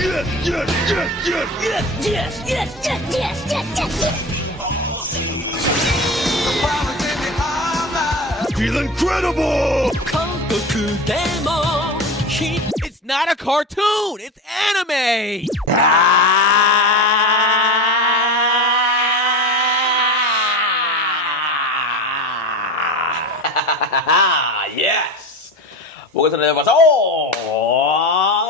Yes, yes, yes, yes, yes, yes, yes, yes, yes, yes, yes. Feel incredible! It's not a cartoon, it's anime! Yes! Welcome to the episode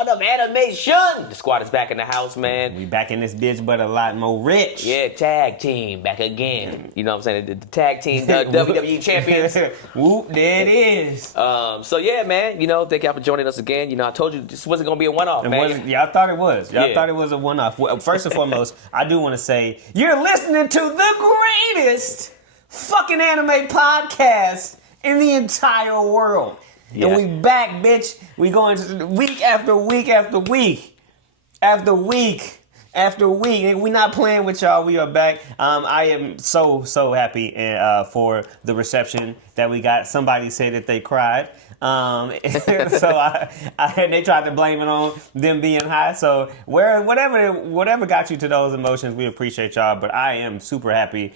of Animeshun. The squad is back in the house, man. We back in this bitch, but a lot more rich. Yeah, tag team back again. You know what I'm saying? The tag team, the WWE champions. Whoop, there it is. So yeah, man. You know, thank y'all for joining us again. You know, I told you this wasn't gonna be a one-off, man. Y'all thought it was. Y'all Yeah. thought it was a one-off. Well, first and foremost, I do want to say you're listening to the greatest fucking anime podcast in the entire world. Yeah. And we back, bitch. We going to week after week after week after week after week. And we not playing with y'all. We are back. I am so happy for the reception that we got. Somebody said that they cried. So they tried to blame it on them being high. So whatever got you to those emotions, we appreciate y'all. But I am super happy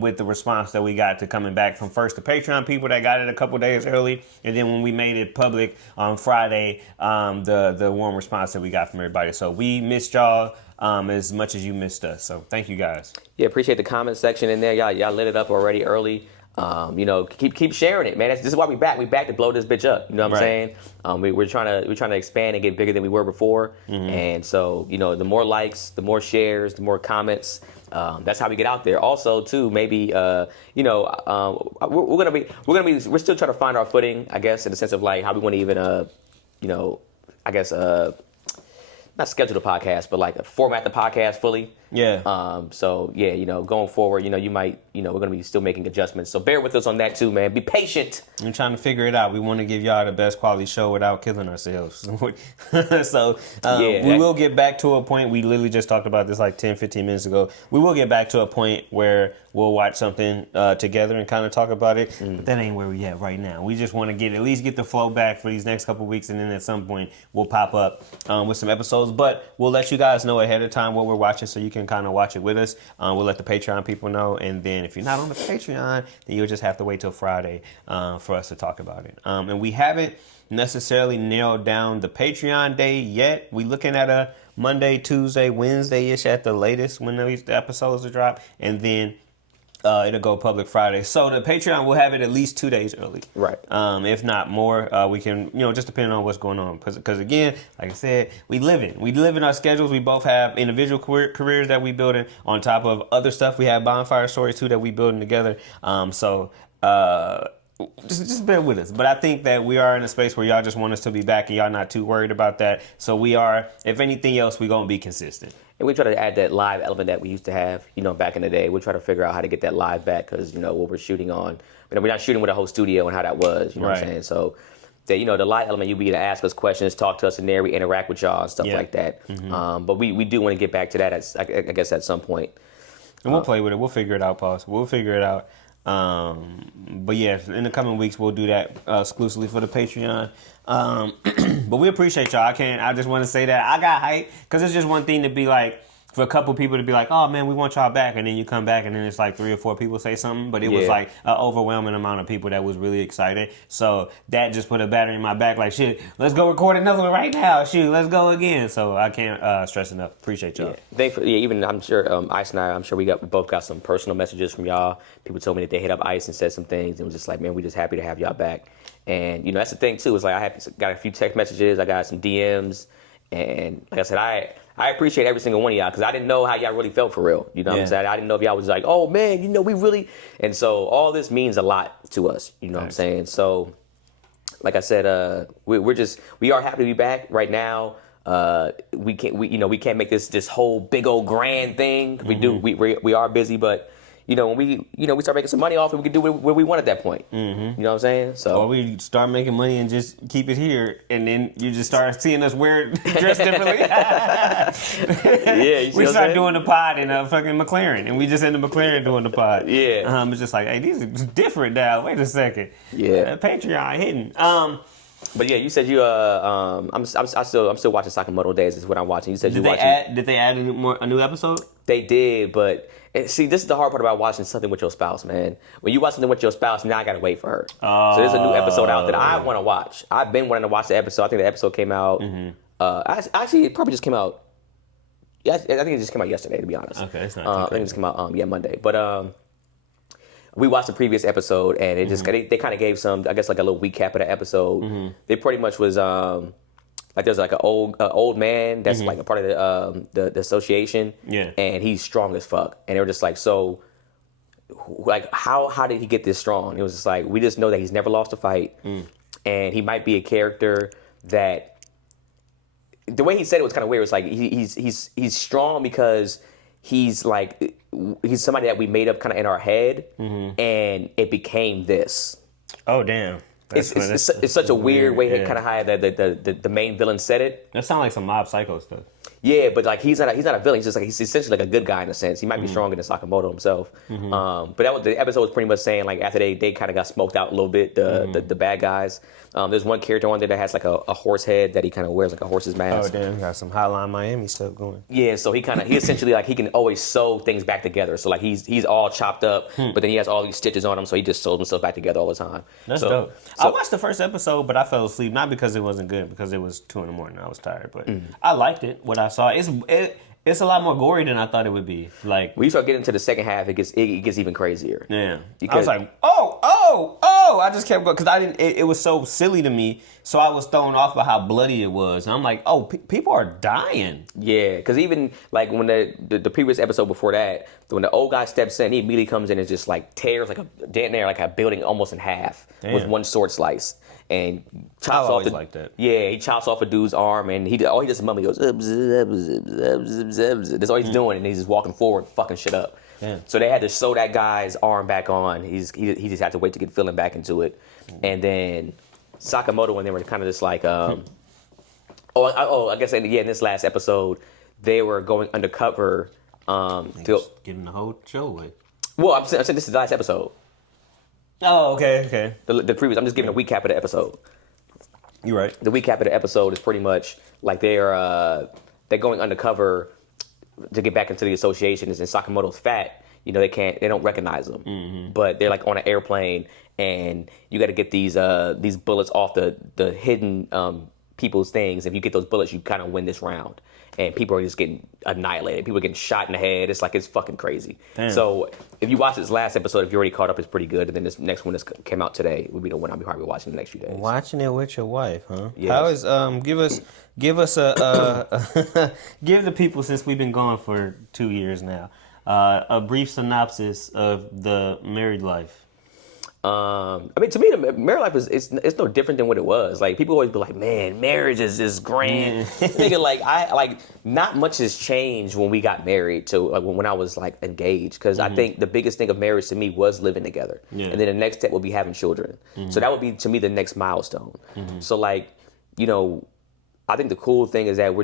with the response that we got to coming back from first the Patreon people that got it a couple days early, and then when we made it public on Friday, the warm response that we got from everybody. So we missed y'all as much as you missed us. So thank you guys. Yeah, appreciate the comment section in there. Y'all lit it up already early. You know, keep sharing it, man. This is why we back. We back to blow this bitch up. You know what I'm saying? We're trying to expand and get bigger than we were before. Mm-hmm. And so, you know, the more likes, the more shares, the more comments. That's how we get out there. Also, too, maybe you know, we're still trying to find our footing, I guess, in the sense of like how we want to even you know, I guess not schedule the podcast, but like format the podcast fully. Yeah. So yeah, you know, going forward, you know, we're gonna be still making adjustments. So bear with us on that too, man. Be patient. We're trying to figure it out. We want to give y'all the best quality show without killing ourselves. So we will get back to a point. We literally just talked about this like 10, 15 minutes ago. We will get back to a point where we'll watch something together and kind of talk about it. But that ain't where we at right now. We just want to at least get the flow back for these next couple weeks, and then at some point we'll pop up with some episodes. But we'll let you guys know ahead of time what we're watching, so you can kind of watch it with us. We'll let the Patreon people know, and then if you're not on the Patreon, then you'll just have to wait till Friday for us to talk about it. And we haven't necessarily nailed down the Patreon day yet. We're looking at a Monday, Tuesday, Wednesday-ish at the latest when the episodes will drop, and then it'll go public Friday. So the Patreon will have it at least 2 days early. Right. If not more, we can, you know, just depending on what's going on. Because again, like I said, we live in our schedules. We both have individual careers that we building on top of other stuff. We have bonfire stories too that we building together. Just bear with us. But I think that we are in a space where y'all just want us to be back and y'all not too worried about that. So we are, if anything else, we're going to be consistent. And we try to add that live element that we used to have, you know, back in the day. We'll try to figure out how to get that live back because, you know, what we're shooting on, you know, we're not shooting with a whole studio and how that was, you know what I'm saying? So, you know, the live element, you'll be able to ask us questions, talk to us in there, we interact with y'all and stuff like that. Mm-hmm. But we do want to get back to that, I guess, at some point. And we'll play with it. We'll figure it out, Paul. We'll figure it out. But yeah, in the coming weeks, we'll do that exclusively for the Patreon. But we appreciate y'all. I just want to say that I got hyped because it's just one thing to be like, for a couple people to be like, oh man, we want y'all back, and then you come back and then it's like 3 or 4 people say something, but it was like an overwhelming amount of people that was really excited. So that just put a battery in my back, like shit, let's go record another one right now. Shoot, let's go again. So I can't stress enough. Appreciate y'all. Even I'm sure Ice and I'm sure we both got some personal messages from y'all. People told me that they hit up Ice and said some things and was just like, man, we just happy to have y'all back. And you know, that's the thing too. It's like I got a few text messages, I got some DMs, and like I said, I appreciate every single one of y'all because I didn't know how y'all really felt for real. You know what I'm saying? I didn't know if y'all was like, oh man, you know, we really. And so all this means a lot to us. You know what I'm saying? So, like I said, we are happy to be back right now. We can't make this whole big old grand thing. Mm-hmm. We are busy, but. You know, when we start making some money off it, we can do what we want at that point. Mm-hmm. You know what I'm saying? So, or we start making money and just keep it here, and then you just start seeing us dressed differently. Yeah, we start doing the pod in a fucking McLaren, and we just in the McLaren doing the pod. Yeah, it's just like, hey, these are different now. Wait a second. Yeah, Patreon hitting. But yeah, you said you I'm still watching Sakamoto Days is what I'm watching. You said you watching. Did they add a new episode? They did, but see, this is the hard part about watching something with your spouse, man. When you watch something with your spouse, now I gotta wait for her. So there's a new episode out that I want to watch. I've been wanting to watch the episode. I think the episode came out. Actually, it probably just came out. Yeah, I think it just came out yesterday, to be honest. Okay, it's not. I think it just came out Monday. But we watched the previous episode, and it just they kind of gave some, I guess, like a little recap of the episode. They pretty much was like there's like an old man that's like a part of the association, and he's strong as fuck. And they were just like, so, like how did he get this strong? It was just like, we just know that he's never lost a fight, and he might be a character that. The way he said it was kind of weird. It's like he's strong because he's like he's somebody that we made up kind of in our head, and it became this. Oh damn! It's such a weird way kind of how the main villain said it. That sounds like some Mob Psycho stuff. Yeah, but like he's not a villain. He's just like he's essentially like a good guy in a sense. He might be stronger than Sakamoto himself. But that was the episode was pretty much saying like after they kind of got smoked out a little bit, the bad guys. There's one character on there that has like a horse head that he kind of wears like a horse's mask. Oh damn, got some Hotline Miami stuff going. Yeah, so he essentially like he can always sew things back together. So like he's all chopped up, but then he has all these stitches on him, so he just sews himself back together all the time. That's dope. I watched the first episode, but I fell asleep not because it wasn't good, because it was 2 a.m. I was tired, but I liked it. What I saw, it's a lot more gory than I thought it would be. Like when you start getting to the second half, it gets even crazier. Yeah, I was like, oh! I just kept going because I didn't. It was so silly to me, so I was thrown off by how bloody it was. And I'm like, oh, people are dying. Yeah, because even like when the previous episode before that, when the old guy steps in, he immediately comes in and just like tears like a building almost in half with one sword slice. And chops off like that. Yeah, he chops off a dude's arm, and he does the mummy goes. That's all he's doing, and he's just walking forward, fucking shit up. Yeah. So they had to sew that guy's arm back on. He just had to wait to get feeling back into it, and then Sakamoto and they were kind of just like, I guess in this last episode they were going undercover. Getting the whole show away. Well, I'm saying this is the last episode. Oh, okay. The previous, I'm just giving a recap of the episode. You're right. The recap of the episode is pretty much like they're going undercover to get back into the association. And Sakamoto's fat, they don't recognize him, but they're like on an airplane, and you got to get these bullets off the hidden people's things. If you get those bullets, you kind of win this round. And people are just getting annihilated. People are getting shot in the head. It's fucking crazy. Damn. So if you watch this last episode, if you already caught up, it's pretty good. And then this next one that came out today would be the one I'll be probably watching the next few days. Watching it with your wife, huh? Yes. How is give us a give the people, since we've been gone for 2 years now, a brief synopsis of the married life. I mean, to me, the married life is no different than what it was. Like people always be like, "Man, marriage is just grand." Nigga, not much has changed when we got married to when I was like engaged. Because I think the biggest thing of marriage to me was living together, and then the next step would be having children. So that would be to me the next milestone. So I think the cool thing is that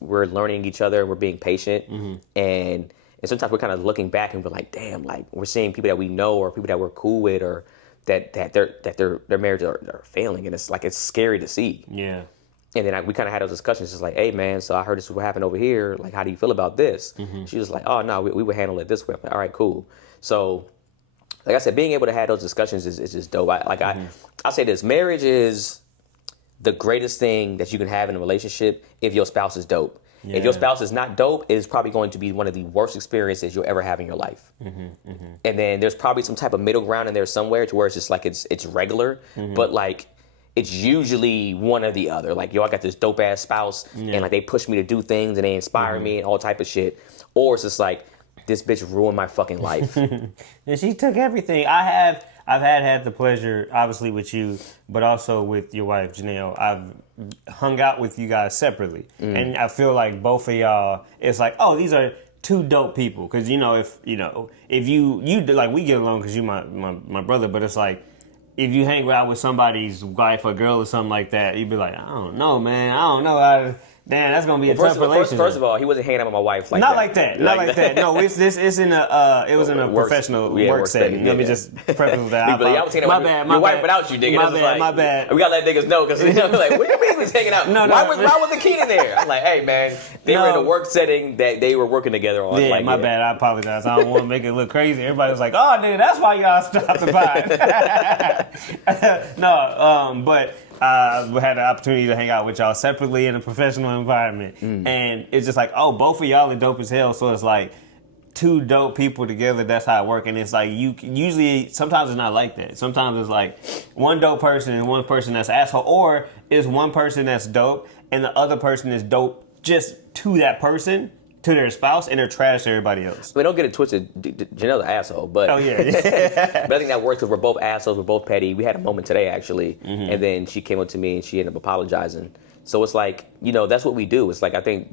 we're learning each other, we're being patient, and sometimes we're kind of looking back and we're like, damn, like we're seeing people that we know or people that we're cool with or that their marriages are failing, and it's scary to see. Yeah. And then we kind of had those discussions, just like, hey man, so I heard this was what happened over here. Like, how do you feel about this? She was like, oh no, we would handle it this way. I'm like, all right, cool. So, like I said, being able to have those discussions is just dope. I'll say this: marriage is the greatest thing that you can have in a relationship if your spouse is dope. Yeah. If your spouse is not dope, it's probably going to be one of the worst experiences you'll ever have in your life. And then there's probably some type of middle ground in there somewhere to where it's just like it's regular, but like it's usually one or the other. Like, yo, I got this dope ass spouse, and like they push me to do things and they inspire me and all type of shit. Or it's just like, this bitch ruined my fucking life. And she took everything. I've had the pleasure, obviously, with you, but also with your wife, Janelle. I've hung out with you guys separately. And I feel like both of y'all, it's like, oh, these are two dope people. Because, if you like, we get along because you my brother, but it's like, if you hang out with somebody's wife or girl or something like that, you'd be like, I don't know, man. I don't know how to, Damn, that's gonna be a tough relationship. First of all, he wasn't hanging out with my wife like not that. Like that. Not like that. No, it's in a it was in a professional work setting. Let me just preface with that. I was hanging out with your wife without you, nigga. My bad. We gotta let niggas know because like, what do you mean we was hanging out? Why was the key in there? I'm like, hey man, they were in a work setting that they were working together on. Yeah, my bad. I apologize. I don't want to make it look crazy. Everybody was like, oh, nigga, that's why y'all stopped the vibe. No, but. We had the opportunity to hang out with y'all separately in a professional environment. And it's just like, oh, both of y'all are dope as hell. So it's like two dope people together. That's how it works. And it's like sometimes it's not like that. Sometimes it's like one dope person and one person that's asshole. Or it's one person that's dope and the other person is dope just to that person, to their spouse, and they're trash to everybody else. I mean, don't get it twisted. Janelle's an asshole, but but I think that works because we're both assholes. We're both petty. We had a moment today actually, and then she came up to me and she ended up apologizing. So it's like, that's what we do. It's like I think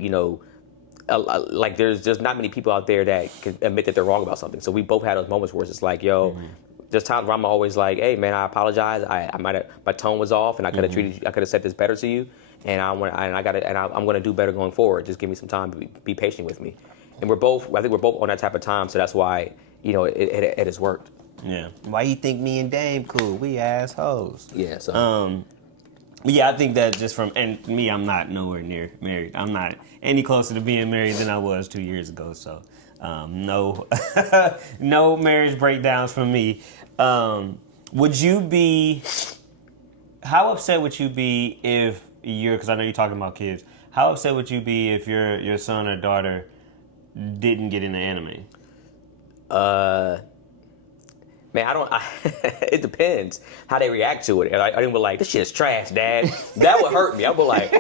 like there's not many people out there that can admit that they're wrong about something. So we both had those moments where it's just like, there's times where I'm always like, hey man, I apologize. I might have, my tone was off, and I could have treated you, I could have said this better to you. And I'm gonna do better going forward. Just give me some time. Be patient with me. And I think we're both on that type of time. So that's why it has worked. Yeah. Why you think me and Dame cool? We assholes. Yeah. So. Yeah, I think that just and me, I'm not nowhere near married. I'm not any closer to being married than I was 2 years ago. So no, no marriage breakdowns from me. Would you be? How upset would you be if because I know you're talking about kids. How upset would you be if your son or daughter didn't get into anime? Man, it depends how they react to it. I didn't be like, this shit is trash, Dad. That would hurt me. I'd be like,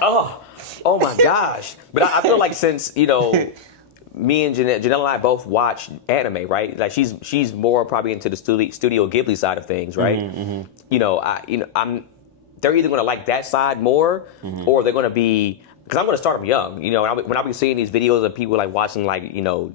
oh my gosh. But I feel like since, me and Janelle and I both watch anime, right? Like she's more probably into the Studio Ghibli side of things, right? They're either going to like that side more, or they're going to be, because I'm going to start them young. When I be seeing these videos of people like watching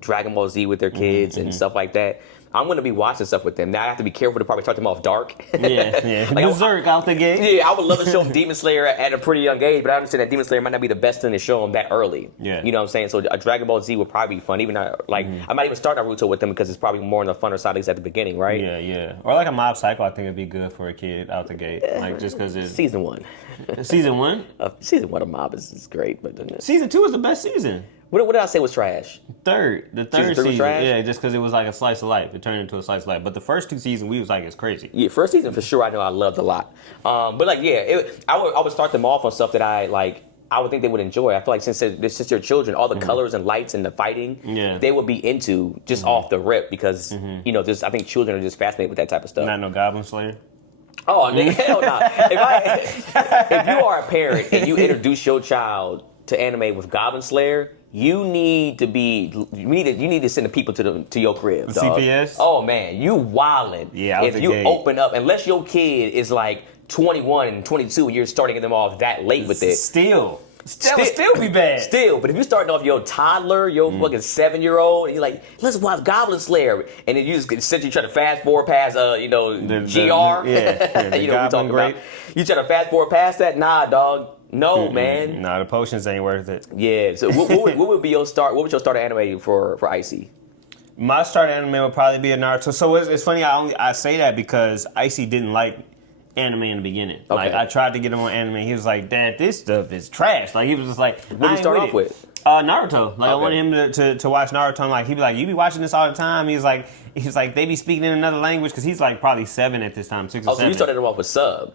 Dragon Ball Z with their kids and stuff like that, I'm going to be watching stuff with them. Now I have to be careful to probably start them off dark. Yeah. Like, Berserk out the gate. Yeah, I would love to show them Demon Slayer at a pretty young age, but I understand that Demon Slayer might not be the best thing to show them that early. Yeah. You know what I'm saying? So a Dragon Ball Z would probably be fun. Even I might even start Naruto with them because it's probably more on the funner side at least at the beginning, right? Yeah. Or like a Mob Psycho, I think it'd be good for a kid out the gate. Like just because it's season 1. Season 1? Season 1 of Mob is great, but season 2 is the best season. What did I say was trash? The third season, trash? Yeah, just because it was like a slice of life. It turned into a slice of life. But the first 2 seasons, we was like, it's crazy. Yeah, first season for sure. I know I loved a lot. But I would start them off on stuff that I would think they would enjoy. I feel like since they're children, all the colors and lights and the fighting, they would be into just off the rip because I think children are just fascinated with that type of stuff. Not no Goblin Slayer. Oh, nigga, hell no! If you are a parent and you introduce your child to anime with Goblin Slayer, you need to send the people to your crib, dog. CPS? Oh man, you wildin'. Yeah, if you open up, unless your kid is like 21 and 22 and you're starting them off that late with it. That would still be bad. But if you're starting off your toddler, your fucking 7-year-old, and you're like, let's watch Goblin Slayer, and then you just essentially try to fast forward past, GR. The Goblin Great. You try to fast forward past that? Nah, dog. No, man. Nah, the potions ain't worth it. Yeah. So what would be your start? What would your start anime for Icy? My start anime would probably be a Naruto. So it's funny. I say that because Icy didn't like anime in the beginning. Okay. Like I tried to get him on anime. He was like, "Dad, this stuff is trash." Like he was just like, "What did you start off with?" Naruto. Like I wanted him to watch Naruto. I'm like, he'd be like, "You be watching this all the time." He's like, they be speaking in another language because he's like probably 7 at this time, 6 or 7. So you started him off with sub.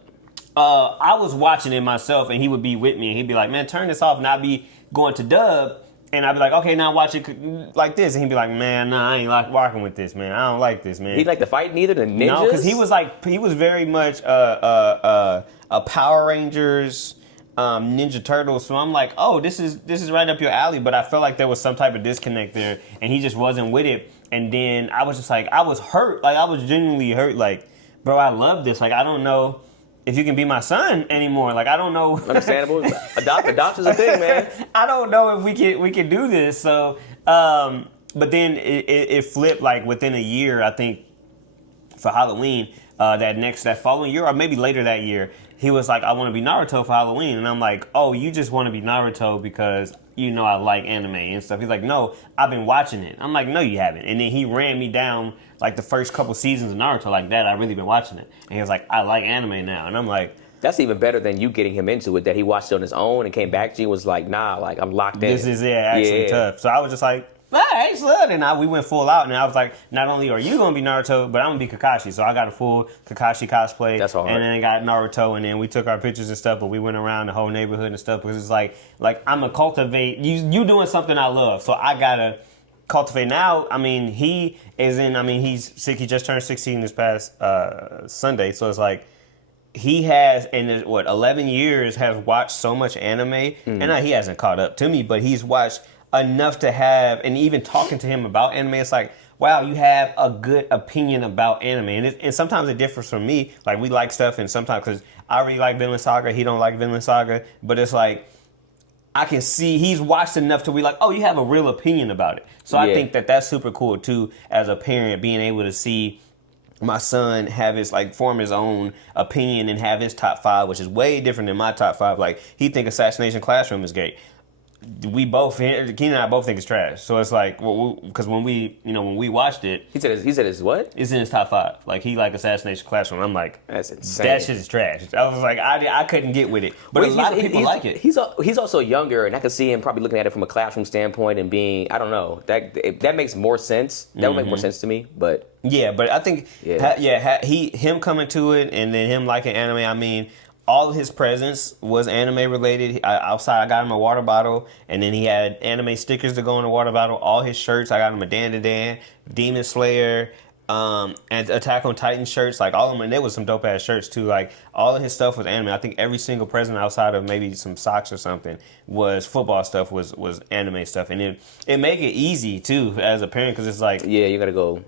I was watching it myself, and he would be with me, and he'd be like, "Man, turn this off," and I'd be going to dub. And I'd be like, okay, now watch it like this. And he'd be like, man, nah, I ain't like walking with this, man. I don't like this, man. He like the fight neither, the ninjas? No, because he was very much a Power Rangers, Ninja Turtles. So I'm like, oh, this is right up your alley. But I felt like there was some type of disconnect there, and he just wasn't with it. And then I was just like, I was hurt. Like, I was genuinely hurt. Like, bro, I love this. Like, I don't know if you can be my son anymore. Like, I don't know. Understandable. Adoption's a thing, man. I don't know if we can do this. So, but then it flipped like within a year, I think, for Halloween, that following year, or maybe later that year, he was like, I want to be Naruto for Halloween. And I'm like, oh, you just want to be Naruto because you know I like anime and stuff. He's like, no, I've been watching it. I'm like, no, you haven't. And then he ran me down like the first couple seasons of Naruto like that. I've really been watching it. And he was like, I like anime now. And I'm like, that's even better than you getting him into it, that he watched it on his own and came back to you and was like, nah, like, I'm locked in. This is, actually tough. So I was just like, all right, son. And we went full out. And I was like, not only are you going to be Naruto, but I'm going to be Kakashi. So I got a full Kakashi cosplay. That's hard. And then I got Naruto. And then we took our pictures and stuff, but we went around the whole neighborhood and stuff because it's like I'm going to cultivate. You doing something I love. So I got to cultivate now. I mean, he's sick. He just turned 16 this past Sunday. So it's like, he has, in 11 years, has watched so much anime. And he hasn't caught up to me, but he's watched enough to have, and even talking to him about anime, it's like, wow, you have a good opinion about anime. And sometimes it differs from me. Like, we like stuff, and sometimes, because I really like Vinland Saga, he don't like Vinland Saga, but it's like, I can see he's watched enough to be like, oh, you have a real opinion about it. So I think that's super cool, too, as a parent, being able to see my son form his own opinion and have his top 5, which is way different than my top 5. Like, he think Assassination Classroom is great. Keenan and I both think it's trash. So it's like, because when we watched it, he said it's what? It's in his top 5. Like, he like Assassination Classroom. I'm like, that's insane. That shit is trash. I was like, I couldn't get with it. But a lot of people like it. He's also younger, and I could see him probably looking at it from a classroom standpoint and being, I don't know, that makes more sense. That would make more sense to me. But yeah, but I think him coming to it and then him liking anime. I mean, all of his presence was anime related. Outside, I got him a water bottle, and then he had anime stickers to go in the water bottle. All his shirts, I got him a Dan, Demon Slayer, and Attack on Titan shirts. Like, all of them, and there was some dope ass shirts too. Like, all of his stuff was anime. I think every single present outside of maybe some socks or something was football stuff, was anime stuff, and it make it easy too as a parent, because it's like, yeah, you gotta go.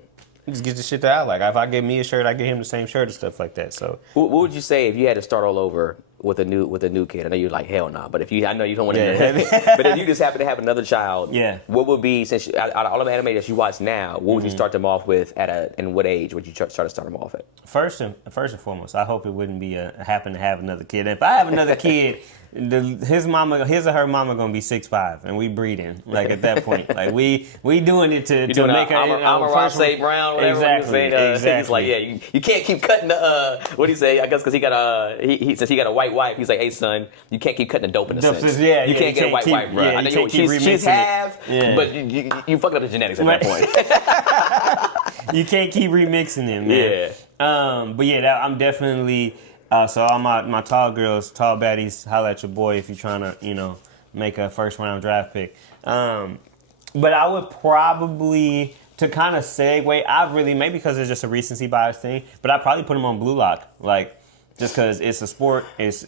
Just get the shit that I like. If I give me a shirt, I give him the same shirt and stuff like that. So, what would you say if you had to start all over with a new kid? I know you're like, hell nah, but I know you don't want to. But if you just happen to have another child, what would be, since out of all of the anime that you watch now, what would you start them off with and what age would you start to start them off at? First and foremost, I hope it wouldn't be happen to have another kid. If I have another kid, his or her mama gonna be 6'5", and we breeding. Like, at that point, like we doing it to make her. Amara Brown, whatever. Exactly. He's like, yeah, you can't keep cutting the. What do you say? I guess because he got he says he got a white wife. He's like, hey son, you can't keep cutting the dope in the sense. Yeah, you can't get a white wife, bro. I know she's half, but you fucked up the genetics at that point. You can't keep remixing them, man. Yeah. But yeah, I'm definitely. So all my tall girls, tall baddies, holla at your boy if you're trying to, make a first round draft pick. But I would probably, to kind of segue, maybe because it's just a recency bias thing, but I'd probably put him on Blue Lock, like, just because it's a sport, it's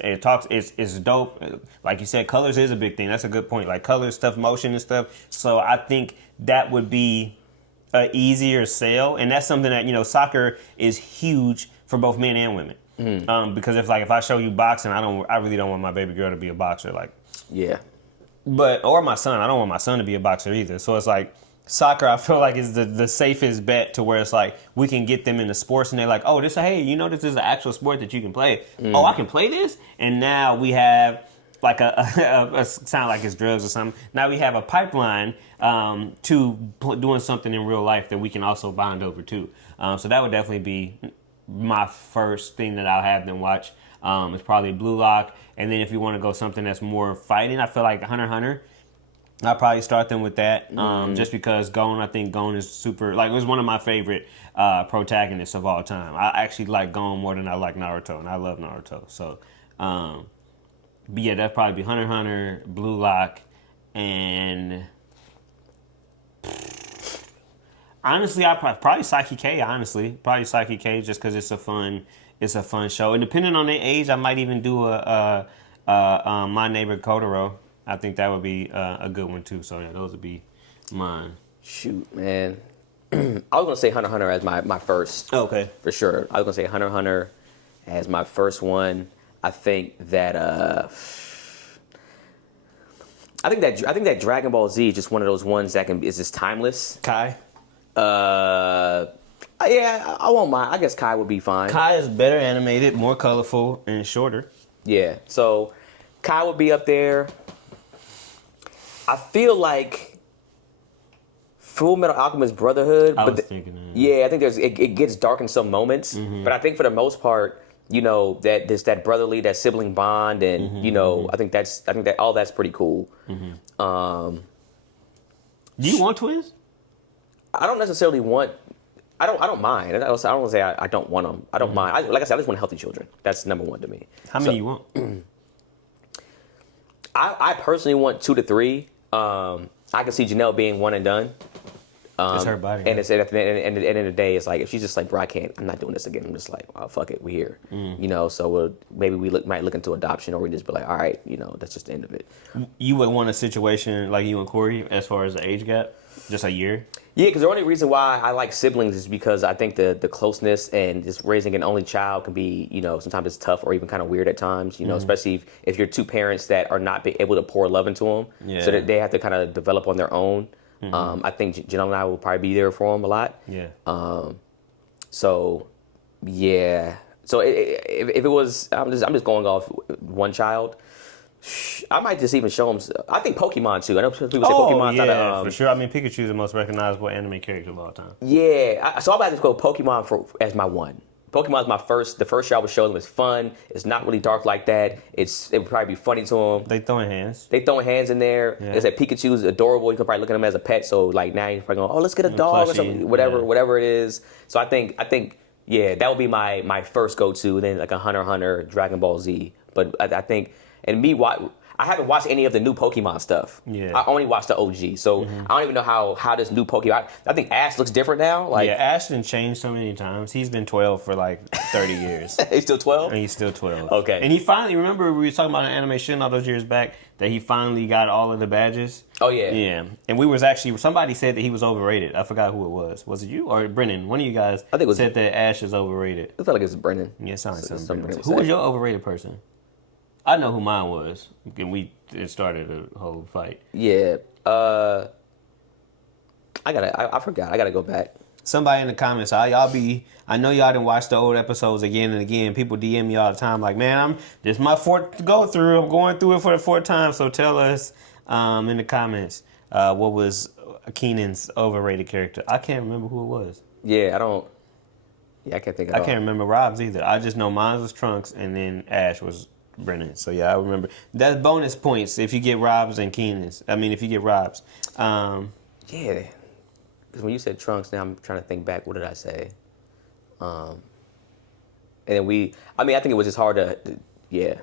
dope. Like you said, colors is a big thing. That's a good point. Like, colors, stuff, motion and stuff. So I think that would be an easier sell, and that's something that, soccer is huge for both men and women. Because if I show you boxing, I really don't want my baby girl to be a boxer. Like, yeah. Or my son. I don't want my son to be a boxer either. So it's like, soccer, I feel like, is the safest bet to where it's like, we can get them into sports and they're like, oh, this is an actual sport that you can play. Oh, I can play this? And now we have like a sound like it's drugs or something. Now we have a pipeline to doing something in real life that we can also bond over too. So that would definitely be my first thing that I'll have them watch. It's probably Blue Lock. And then if you want to go something that's more fighting, I feel like Hunter x Hunter. I'll probably start them with that. Just because I think Gon is super, like, it was one of my favorite protagonists of all time. I actually like Gon more than I like Naruto, and I love Naruto. So, but yeah, that'd probably be Hunter x Hunter, Blue Lock, and honestly, I probably Psyche K. Honestly, probably Psyche K, just because it's a fun show. And depending on their age, I might even do a My Neighbor Totoro. I think that would be a good one too. So yeah, those would be mine. Shoot, man. I was gonna say Hunter x Hunter as my first. Okay. For sure. I was gonna say Hunter x Hunter as my first one. I think that Dragon Ball Z is just one of those ones that is just timeless. Kai. Yeah, I won't mind. I guess Kai would be fine. Kai is better animated, more colorful, and shorter. Yeah. So Kai would be up there. I feel like Full Metal Alchemist Brotherhood. I was thinking that. Yeah, I think it gets dark in some moments, but I think for the most part, you know, that brotherly, that sibling bond, and you know, I think that all that's pretty cool. Do you want twins? I don't necessarily want. I don't mind. I don't want to say I don't want them. I don't mind. Like I said, I just want healthy children. That's number one to me. How many you want? I personally want 2 to 3. I can see Janelle being one and done. It's her body. And it's at the end of the day, it's like if she's just like, bro, I'm not doing this again. I'm just like, oh, fuck it, we're here. You know, so maybe we might look into adoption, or we just be like, all right, you know, that's just the end of it. You would want a situation like you and Corey as far as the age gap, just a year. Yeah, because the only reason why I like siblings is because I think the closeness and just raising an only child can be, you know, sometimes it's tough or even kind of weird at times, you know, especially if you're two parents that are not able to pour love into them, so that they have to kind of develop on their own. I think Janelle and I will probably be there for them a lot. Yeah. So, yeah. So if it was, I'm just going off one child. I might just even show them. I think Pokemon too. I know people say Pokemon's not a. For sure. I mean, Pikachu's the most recognizable anime character of all time. Yeah. So I'm about to go Pokemon as my one. Pokemon's the first show I was showing them is fun. It's not really dark like that. It would probably be funny to them. They throwing hands. They throwing hands in there. Yeah. They said Pikachu's adorable. You can probably look at him as a pet. So like now you're probably going, oh, let's get a dog or something, whatever it is. So I think yeah, that would be my first go-to. Then like a Hunter x Hunter, Dragon Ball Z. But I think, and I haven't watched any of the new Pokemon stuff. Yeah. I only watched the OG, so I don't even know how this new Pokemon. I think Ash looks different now. Like, yeah, Ash done changed so many times. He's been 12 for like 30 years. He's still 12? And he's still 12. Okay. And he finally, remember we were talking about an Animeshun all those years back, that he finally got all of the badges? Oh, yeah. Yeah. And somebody said that he was overrated. I forgot who it was. Was it you or Brennan? One of you guys said that Ash is overrated. I felt like it was Brennan. Yeah, it sounded like something Brennan. Who was your overrated person? I know who mine was. And it started a whole fight. Yeah. I forgot. I gotta go back. Somebody in the comments, I know y'all didn't watch the old episodes again and again. People DM me all the time like, man, this is my fourth go through. I'm going through it for the 4th time. So tell us in the comments what was Keenan's overrated character. I can't remember who it was. Yeah, I can't think of it. I can't remember Rob's either. I just know mine was Trunks and then Ash was Brennan. So yeah, I remember. That's bonus points if you get Rob's and Keenan's. I mean, if you get Rob's. Yeah. Because when you said Trunks, now I'm trying to think back. What did I say? And then I think it was just hard to, yeah.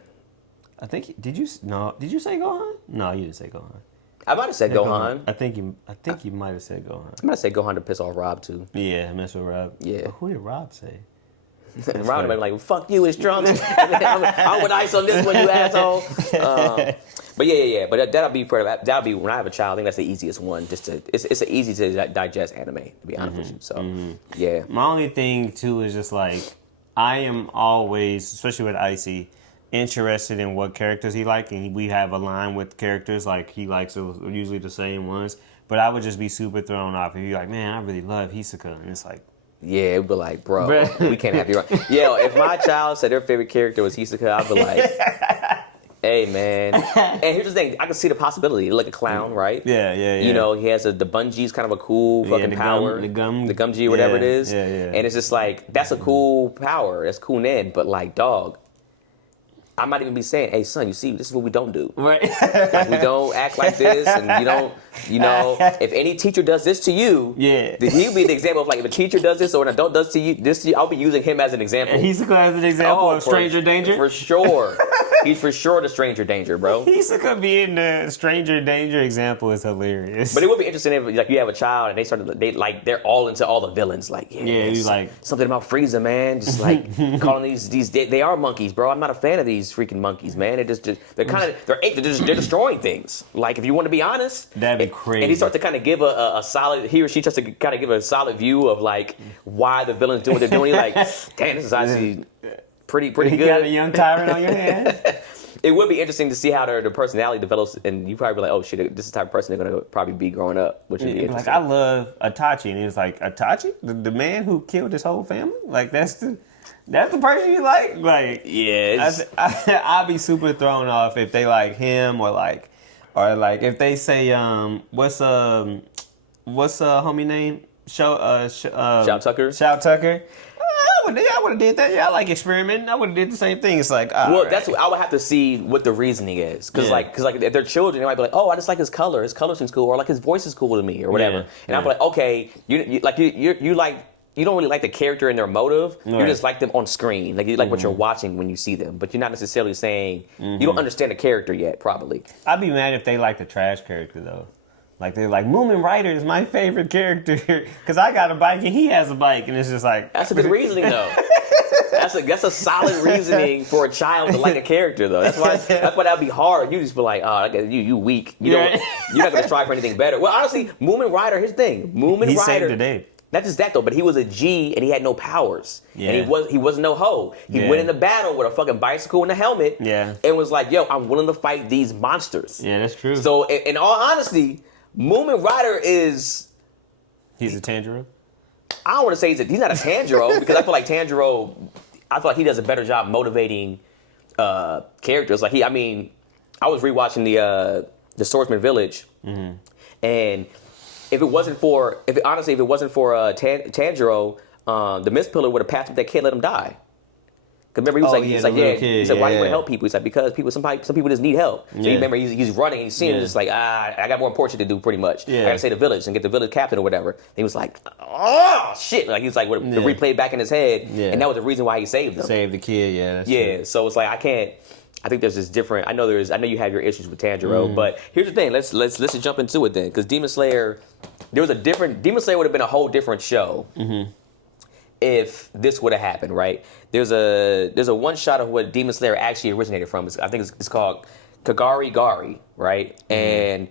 I think, did you say Gohan? No, you didn't say Gohan. I might have said Gohan. I think you might have said Gohan. I might have said Gohan to piss off Rob, too. Yeah, mess with Rob. Yeah. But who did Rob say? Rob would be like, fuck you, it's Trunks. I'm with ice on this one, you asshole. But yeah. But that'll be when I have a child. I think that's the easiest one. It's easy to digest anime, to be honest with you. So yeah. My only thing too is just like I am always, especially with Icy, interested in what characters he likes, and we have a line with characters like he likes usually the same ones. But I would just be super thrown off if you're like, man, I really love Hisoka, and it's like. Yeah, it'd be like, bro, we can't have you right. Yeah, if my child said their favorite character was Hisoka, I'd be like, hey, man. And here's the thing, I can see the possibility. Like a clown, right? Yeah. You know, he has the bungee's kind of a cool fucking power. The gumgee, whatever it is. Yeah. And it's just like, that's a cool power. That's cool Ned. But like, dog, I might even be saying, hey, son, you see, this is what we don't do. Right. Like, we don't act like this, and you don't, if any teacher does this to you, he'll be the example of like, if a teacher does this or an adult does this to you, I'll be using him as an example. Hisoka as an example of stranger danger? For sure. He's for sure the stranger danger, bro. Hisoka being the stranger danger example is hilarious. But it would be interesting if like you have a child and they're all into all the villains. Like, he's like something about Frieza, man. Just like calling these they are monkeys, bro. I'm not a fan of these freaking monkeys, man. They're destroying things. Like, if you want to be honest, that'd be crazy. And he starts to kind of give a solid, he or she starts to kind of give a solid view of like why the villains do what they're doing. You're like, damn, this is actually pretty good. You got a young tyrant on your hands. It would be interesting to see how their personality develops, and you probably be like, oh shit, this is the type of person they're gonna probably be growing up, which would be interesting. Like, I love Itachi, and it's like, Itachi, the man who killed his whole family, like that's the. That's the person you like? Like, Yeah, I'd be super thrown off if they like him or if they say what's homie name? Shout Tucker. Shout Tucker. I would have did that. Yeah, I like experimenting. I would have did the same thing. It's like, well, right. that's what I would have to see what the reasoning is, because if they're children, they might be like, oh, I just like his color. His color seems cool, or like his voice is cool to me, or whatever. And I'm like, okay, you don't really like the character and their motive. Right. You just like them on screen. Like you like what you're watching when you see them, but you're not necessarily saying you don't understand the character yet. Probably. I'd be mad if they like the trash character though. Like they're like, Moomin Rider is my favorite character because I got a bike and he has a bike, and it's just like that's a good reasoning though. That's a solid reasoning for a child to like a character though. That's why that'd be hard. You just be like, oh, you weak. You're not gonna strive for anything better. Well, honestly, Moomin Rider, here's the thing. Moomin Rider saved the day. Not just that though, but he was a G and he had no powers. Yeah. And he wasn't no hoe. He went into battle with a fucking bicycle and a helmet. Yeah. And was like, yo, I'm willing to fight these monsters. Yeah, that's true. So in all honesty, Moomin Rider is... He's a Tanjiro? I don't want to say he's not a Tanjiro because I feel like he does a better job motivating characters. Like I was rewatching the Swordsman Village, and if it wasn't for Tanjiro, the Mist Pillar would have passed up that kid, let him die. Because remember, he said, why do you want to help people? He's like, because some people just need help. So you remember, he's running and he's seeing it, just like, I got more important shit to do, pretty much. Yeah. I gotta save the village and get the village captain or whatever. And he was like, oh shit! Like he was like, the replay back in his head, and that was the reason why he saved them. Saved the kid, That's true. So it's like I think there's this different. I know you have your issues with Tanjiro, but here's the thing. Let's just jump into it then, because Demon Slayer, Demon Slayer would have been a whole different show. If this would have happened, right? There's a one shot of what Demon Slayer actually originated from. I think it's called Kagari Gari, right? And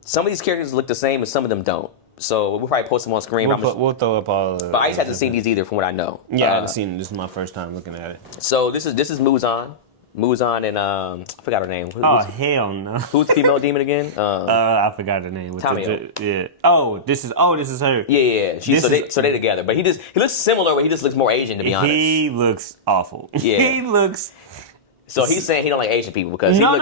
some of these characters look the same and some of them don't. So we'll probably post them on screen. We'll throw up all of them. But Ice hasn't seen these either from what I know. Yeah, I haven't seen it. This is my first time looking at it. So this is Muzan. Muzan and I forgot her name. Hell no. Who's the female demon again? I forgot her name. Tamio. Oh, this is her. Yeah. So they together, but he looks similar, but he just looks more Asian, to be honest. He looks awful. Yeah. He looks. So he's saying he don't like Asian people because no.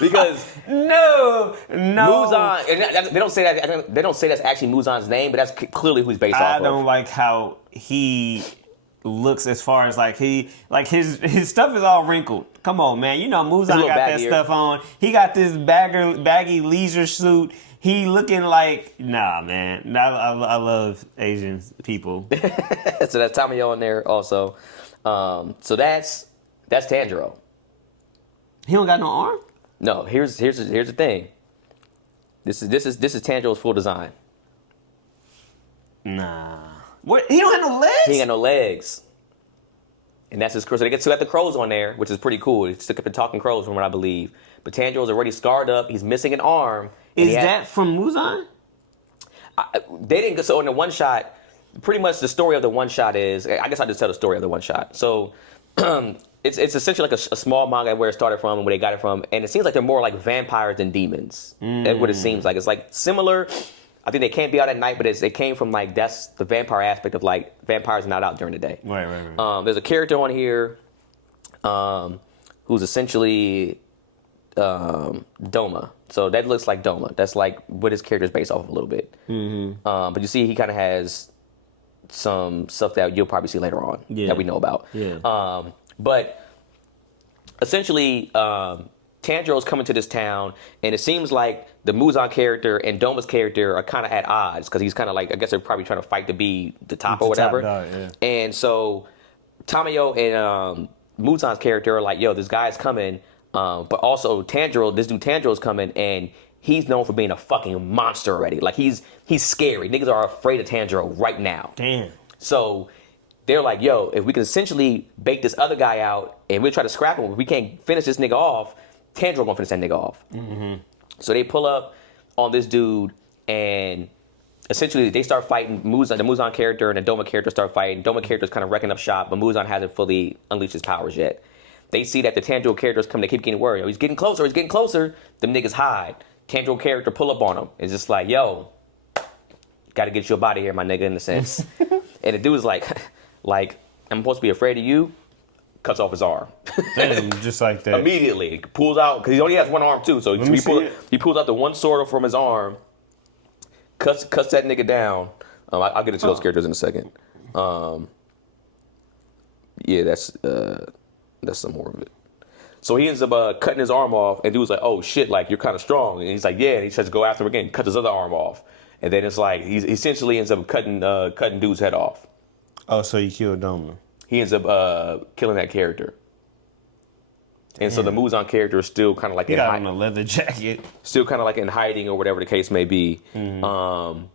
Because no. Muzan, they don't say that. They don't say that's actually Muzan's name, but that's clearly who he's based off of. I don't like how he looks as far as his stuff is all wrinkled. Come on, man. You know Muzan got that stuff on. He got this baggy leisure suit. He looking like, nah, man. I love Asian people. So that's Tamio in there also. So that's Tanjiro. He don't got no arm? No. Here's the thing. This is Tanjiro's full design. Nah. What? He don't have no legs? He ain't got no legs. And that's his crow. So they got the crows on there, which is pretty cool. He stuck up the talking crows from what I believe. But Tanjiro's already scarred up. He's missing an arm. Is that from Muzan? They didn't go. So in the one shot, pretty much the story of the one shot is, I guess I'll just tell the story of the one shot. So it's essentially like a small manga where it started from and where they got it from. And it seems like they're more like vampires than demons. That's what it seems like. It's like similar. I think they can't be out at night, but it came from like, that's the vampire aspect of like vampires are not out during the day. Right. There's a character on here who's essentially Doma. So that looks like Doma. That's like what his character is based off of a little bit. But you see he kind of has some stuff that you'll probably see later on that we know about. But essentially, Tanjiro's coming to this town, and it seems like the Muzan character and Doma's character are kind of at odds because he's kind of like, I guess they're probably trying to fight to be the top or whatever. Top dog, And so Tamio and Muzan's character are like, yo, this guy's coming, but also this dude Tanjiro's coming, and he's known for being a fucking monster already. Like he's scary. Niggas are afraid of Tanjiro right now. Damn. So they're like, yo, if we can essentially bait this other guy out and we try to scrap him, if we can't finish this nigga off, Tanjiro gonna finish that nigga off. So they pull up on this dude, and essentially they start fighting. The Muzan character and the Doma character start fighting. Doma character's kind of wrecking up shop, but Muzan hasn't fully unleashed his powers yet. They see that the Tanjiro character's coming. They keep getting worried. He's getting closer. Them niggas hide. Tanjiro character pull up on him. It's just like, yo, got to get you up out of here, my nigga, in a sense. And the dude's like, I'm supposed to be afraid of you. Cuts off his arm. Damn, just like that. Immediately. Pulls out, because he only has one arm too. So he pulls out the one sword from his arm, cuts that nigga down. I'll get into those characters in a second. Yeah, that's some more of it. So he ends up cutting his arm off, and dude's like, "Oh shit, like you're kind of strong." And he's like, "Yeah." And he tries to go after him again, cut his other arm off, and then it's like he essentially ends up cutting dude's head off. Oh, so he killed Doma. He ends up killing that character. Damn. And so the Muzan character is still kind of like he got on a leather jacket, still kind of like in hiding or whatever the case may be. And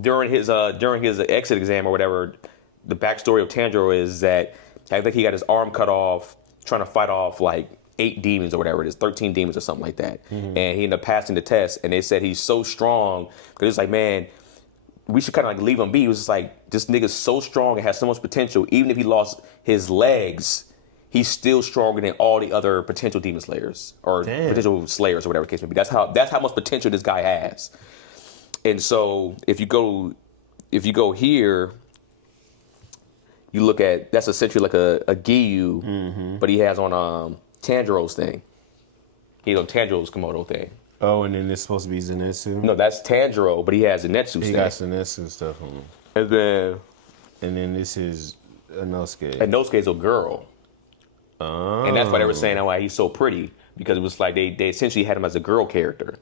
during his exit exam or whatever, the backstory of Tanjiro is that I think he got his arm cut off trying to fight off like 8 demons or whatever it is, 13 demons or something like that. And he ended up passing the test, and they said he's so strong because it's like, man, we should kind of like leave him be. He was just like, this nigga's so strong and has so much potential. Even if he lost his legs, he's still stronger than all the other potential demon slayers or potential slayers or whatever the case may be. That's how much potential this guy has. And so if you go here, you look at, that's essentially like a Giyu, but he has on Tanjiro's thing. He's on Tanjiro's Komodo thing. Oh, and then it's supposed to be Zenitsu? No, that's Tanjiro, but he has Zenitsu stuff. He got Zenitsu stuff on him. And then this is Inosuke. Inosuke's a girl. Oh. And that's why they were saying why he's so pretty, because it was like they essentially had him as a girl character.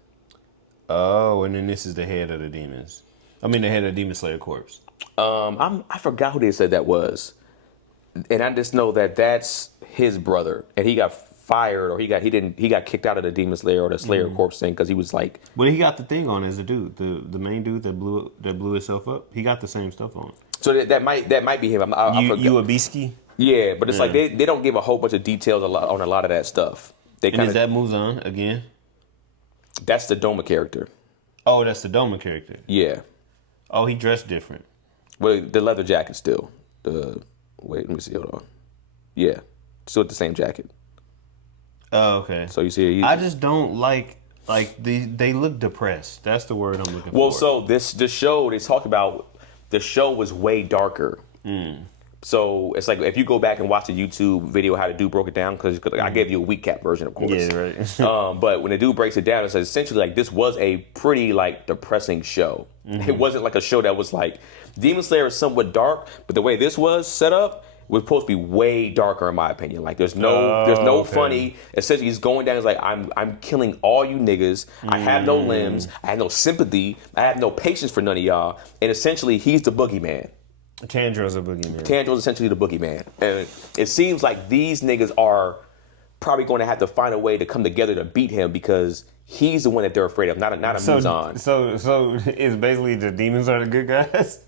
Oh, and then this is the head of the demons. I mean, the head of the Demon Slayer Corps. I forgot who they said that was. And I just know that that's his brother, and he got fired, or he got kicked out of the Demon Slayer or the Slayer Corps thing because he was like. But he got the thing on as a dude, the main dude that blew itself up. He got the same stuff on. So that might be him. You a Bisky? Yeah, but it's like they don't give a whole bunch of details on a lot of that stuff. Is that Muzan again? That's the Doma character. Oh, that's the Doma character. Yeah. Oh, he dressed different. Well, the leather jacket still. Wait, let me see. Hold on. Yeah, still with the same jacket. Oh, okay. So you see, I just don't like they look depressed. That's the word I'm looking for. Well, so this show they talked about, the show was way darker. So it's like if you go back and watch the YouTube video how the dude broke it down, because I gave you a weak cap version, of course. Yeah, right. But when the dude breaks it down, it's essentially like this was a pretty like depressing show. It wasn't like a show that was like Demon Slayer is somewhat dark, but the way this was set up was supposed to be way darker in my opinion. Like there's no funny. Essentially, he's going down. He's like, I'm killing all you niggas. I have no limbs. I have no sympathy. I have no patience for none of y'all. And essentially, he's the boogeyman. Tanjiro's a boogeyman. Tanjiro's essentially the boogeyman. And it seems like these niggas are probably going to have to find a way to come together to beat him because he's the one that they're afraid of, not a Muzan. So it's basically the demons are the good guys?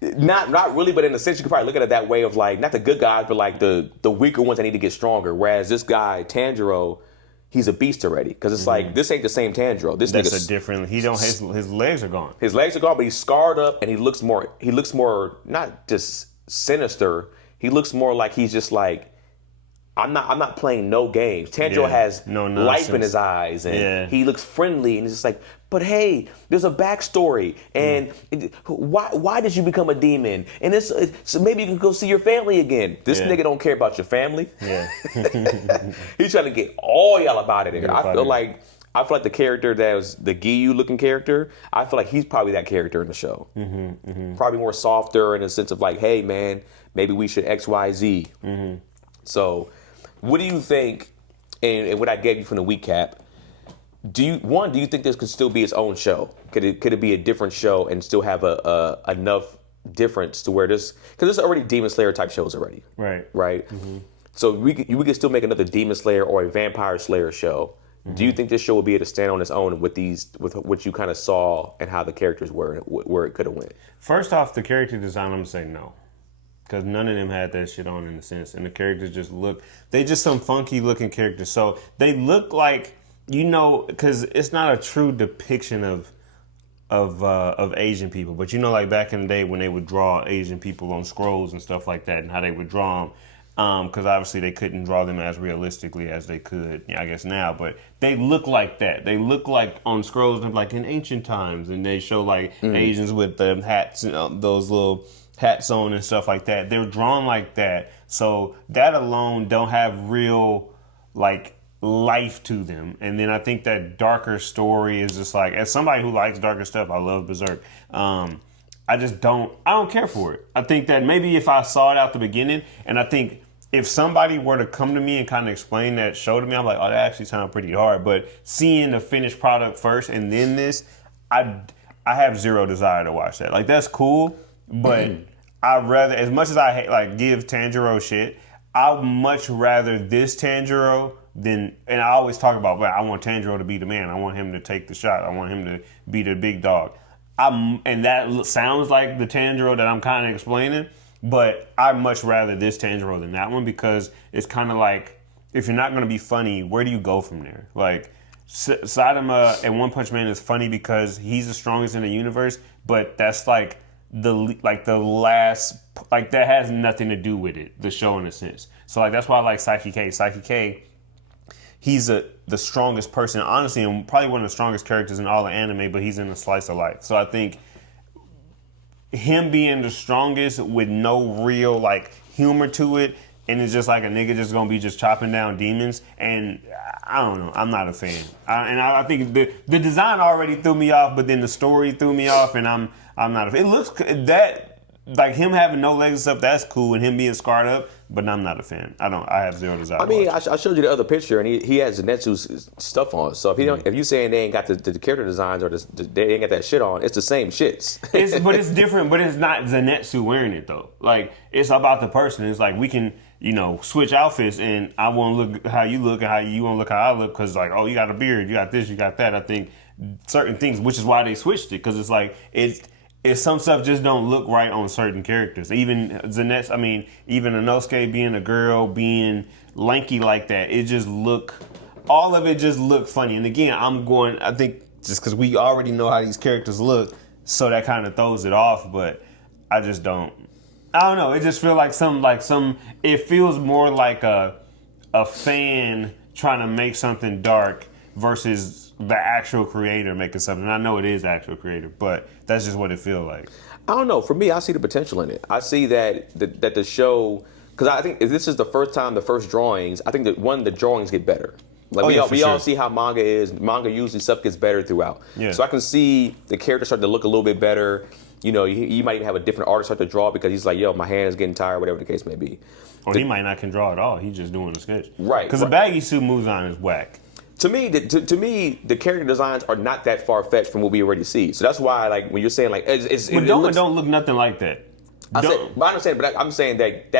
Not really, but in a sense you could probably look at it that way of like, not the good guys, but like the weaker ones that need to get stronger. Whereas this guy, Tanjiro, he's a beast already. Because it's like, this ain't the same Tanjiro. That's a different, his legs are gone. His legs are gone, but he's scarred up and he looks more, not just sinister, he looks more like he's just like, I'm not playing no games. Tanjiro has no life in his eyes, and he looks friendly, and he's just like, but hey, there's a backstory, and why did you become a demon? And this, so maybe you can go see your family again. This nigga don't care about your family. Yeah, he's trying to get all y'all about it. I feel like the character that was the Giyu looking character, I feel like he's probably that character in the show. Probably more softer in the sense of like, hey man, maybe we should X, Y, Z. So. What do you think, and what I gave you from the week cap, do you think this could still be its own show? Could it be a different show and still have enough difference to where this, because there's already Demon Slayer type shows already. Right? So we could still make another Demon Slayer or a Vampire Slayer show. Do you think this show would be able to stand on its own with what you kind of saw and how the characters were, where it could have went? First off, the character design, I'm going to say no. Because none of them had that shit on in a sense. And the characters just they just some funky looking characters. So they look like, because it's not a true depiction of Asian people. But like back in the day when they would draw Asian people on scrolls and stuff like that and how they would draw them. Because obviously they couldn't draw them as realistically as they could, I guess now. But they look like that. They look like on scrolls like in ancient times. And they show like Asians with the hats, those little hats on and stuff like that. They're drawn like that. So that alone don't have real like life to them. And then I think that darker story is just like, as somebody who likes darker stuff, I love Berserk. I don't care for it. I think that maybe if I saw it out the beginning, and I think if somebody were to come to me and kind of explain that show to me, I'm like, oh, that actually sounds pretty hard. But seeing the finished product first and then this, I have zero desire to watch that. Like, that's cool, but I'd rather, as much as I hate, like, give Tanjiro shit, I'd much rather this Tanjiro than, and I always talk about, well, I want Tanjiro to be the man. I want him to take the shot. I want him to be the big dog. And that sounds like the Tanjiro that I'm kind of explaining, but I'd much rather this Tanjiro than that one, because it's kind of like, if you're not going to be funny, where do you go from there? Like, Saitama and One Punch Man is funny because he's the strongest in the universe, but that's like the last, like, that has nothing to do with it, the show, in a sense. So like, that's why I like Saiki K. Saiki K, he's the strongest person, honestly, and probably one of the strongest characters in all the anime, but he's in a slice of life. So I think him being the strongest with no real like humor to it, and it's just like a nigga just gonna be just chopping down demons, and I don't know, I'm not a fan. I think the design already threw me off, but then the story threw me off, and I'm not a fan. It looks that, like, him having no legs and stuff, that's cool, and him being scarred up, but I'm not a fan. I have zero desire. I mean, I showed you the other picture, and he has Zenitsu's stuff on. So if you saying they ain't got the character designs or they ain't got that shit on, it's the same shits. But it's different. But it's not Zenitsu wearing it though. Like, it's about the person. It's like, we can, switch outfits, and I want to look how you look and how you want to look how I look, because like, oh, you got a beard, you got this, you got that. I think certain things, which is why they switched it, because it's like some stuff just don't look right on certain characters. Even Zenitsu, I mean, even Inosuke being a girl, being lanky like that, all of it just looked funny. And again, I think just because we already know how these characters look, so that kind of throws it off, but I just don't know. It just feels like it feels more like a fan trying to make something dark versus the actual creator making something. And I know it is actual creator, but that's just what it feels like. I don't know. For me, I see the potential in it. I see that the show, because I think if this is the first drawings, I think that the drawings get better. Like, we all see how manga is. Manga usually stuff gets better throughout. Yeah. So I can see the character starting to look a little bit better. You might even have a different artist start to draw because he's like, yo, my hand is getting tired, whatever the case may be. Or he might not can draw at all. He's just doing a sketch. Right. Because the baggy suit moves on is whack. To me, the character designs are not that far fetched from what we already see. So that's why, like, when you're saying like, Doma don't look nothing like that. I understand, but I'm saying that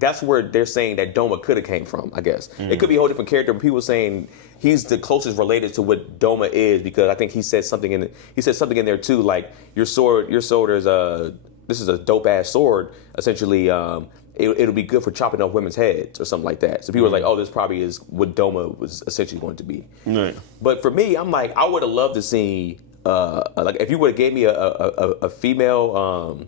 that's where they're saying that Doma could have came from. I guess it could be a whole different character, but people saying he's the closest related to what Doma is, because I think he said something in there too, like your sword is this is a dope ass sword, essentially. It'll be good for chopping off women's heads or something like that. So people are like, oh, this probably is what Doma was essentially going to be. Right. But for me, I'm like, I would have loved to see, like, if you would have gave me a female,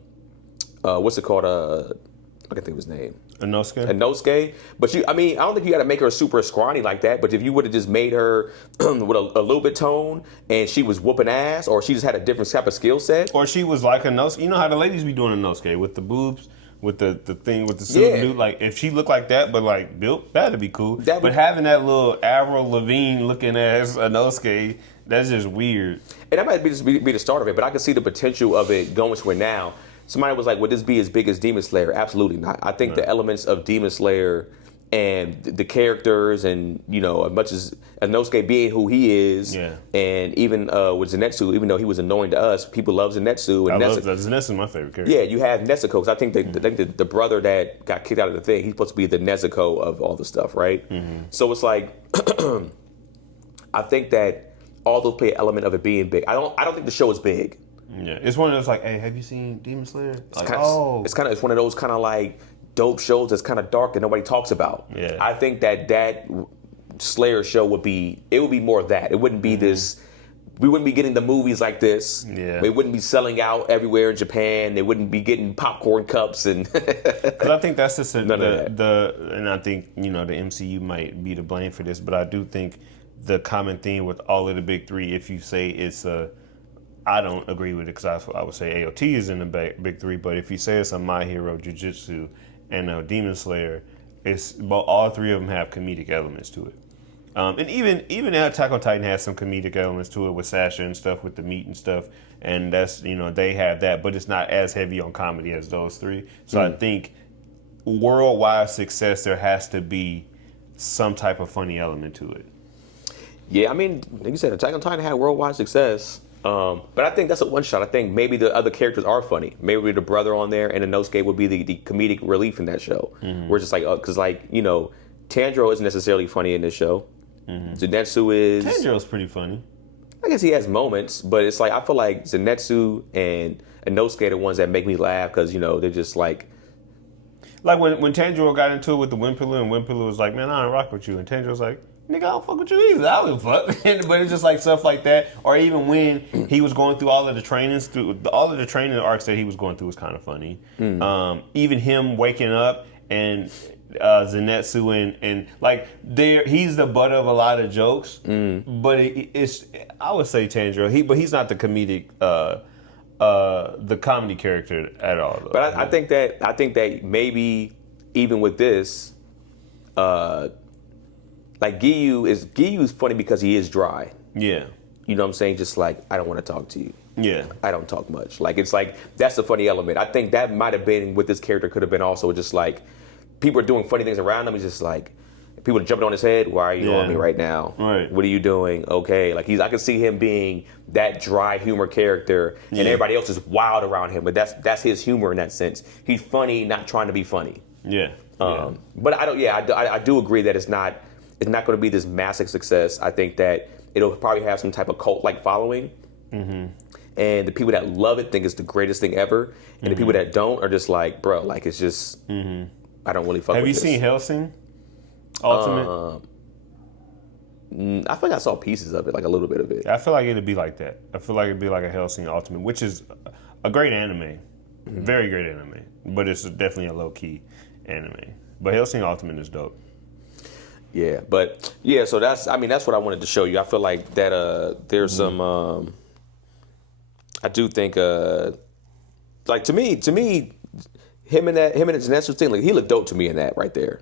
what's it called? I can think of his name. Inosuke. But I don't think you got to make her super scrawny like that. But if you would have just made her with a little bit tone, and she was whooping ass, or she just had a different type of skill set, or she was like Inosuke. You know how the ladies be doing Inosuke with the boobs. With the thing with the suit, dude, like, if she looked like that, but like built, that'd be cool. But having that little Avril Lavigne looking ass Inosuke, that's just weird. And that might be the start of it, but I can see the potential of it going to where now. Somebody was like, would this be as big as Demon Slayer? Absolutely not. I think the elements of Demon Slayer and the characters, and as much as Inosuke being who he is, and even with Zenitsu, even though he was annoying to us, people love Zenitsu. And Zenitsu's my favorite character. Yeah, you have Nezuko, because I think the brother that got kicked out of the thing, he's supposed to be the Nezuko of all the stuff, right? Mm-hmm. So it's like, I think that all those play an element of it being big. I don't think the show is big. Yeah, it's one of those like, hey, have you seen Demon Slayer? It's one of those kind of like dope shows that's kind of dark that nobody talks about. Yeah. I think that Slayer show would be more of that. It wouldn't be this. We wouldn't be getting the movies like this. Yeah. They wouldn't be selling out everywhere in Japan. They wouldn't be getting popcorn cups and. Because I think that's just and I think the MCU might be to blame for this, but I do think the common theme with all of the big three, if you say it's a I don't agree with it because I would say AOT is in the big three. But if you say it's a My Hero, Jujutsu, and a Demon Slayer, all three of them have comedic elements to it. And even Attack on Titan has some comedic elements to it with Sasha and stuff with the meat and stuff, and that's they have that, but it's not as heavy on comedy as those three. So I think worldwide success, there has to be some type of funny element to it. Yeah, I mean, like you said, Attack on Titan had worldwide success, but I think that's a one shot. I think maybe the other characters are funny. Maybe the brother on there and Inosuke would be the comedic relief in that show. Where it's just like, because Tanjiro isn't necessarily funny in this show. Zenitsu is. Tanjiro's pretty funny. I guess he has moments, but it's like I feel like Zenitsu and Inosuke are the ones that make me laugh because they're just like when Tanjiro got into it with the Wimpulu, and Wimpulu was like, "Man, I don't rock with you," and Tanjiro was like, "Nigga, I don't fuck with you either. I don't fuck." But it's just like stuff like that, or even when he was going through all of the training arcs that he was going through was kind of funny. Even him waking up and. Zenitsu and like he's the butt of a lot of jokes, but it's I would say Tanjiro. But he's not the comedic, the comedy character at all. Though. But I think that maybe even with this, like Giyu is funny because he is dry. Yeah, you know what I'm saying? Just like I don't want to talk to you. Yeah, I don't talk much. Like it's like that's the funny element. I think that might have been what this character could have been also just like. People are doing funny things around him. He's just like, people are jumping on his head. Why are you on me right now? Right. What are you doing? Okay. Like I can see him being that dry humor character, and everybody else is wild around him. But that's his humor in that sense. He's funny, not trying to be funny. Yeah. But I do agree that it's not going to be this massive success. I think that it'll probably have some type of cult-like following. And the people that love it think it's the greatest thing ever, and the people that don't are just like, bro, like it's just. I don't really fuck with this. Have you seen Hellsing? Ultimate? I feel like I saw pieces of it, like a little bit of it. I feel like it'd be like that. I feel like it'd be like a Hellsing Ultimate, which is a great anime. Very great anime. But it's definitely a low-key anime. But Hellsing Ultimate is dope. Yeah, but so that's what I wanted to show you. I feel like that there's some I do think like to me him and Zenitsu thing, like he looked dope to me in that right there.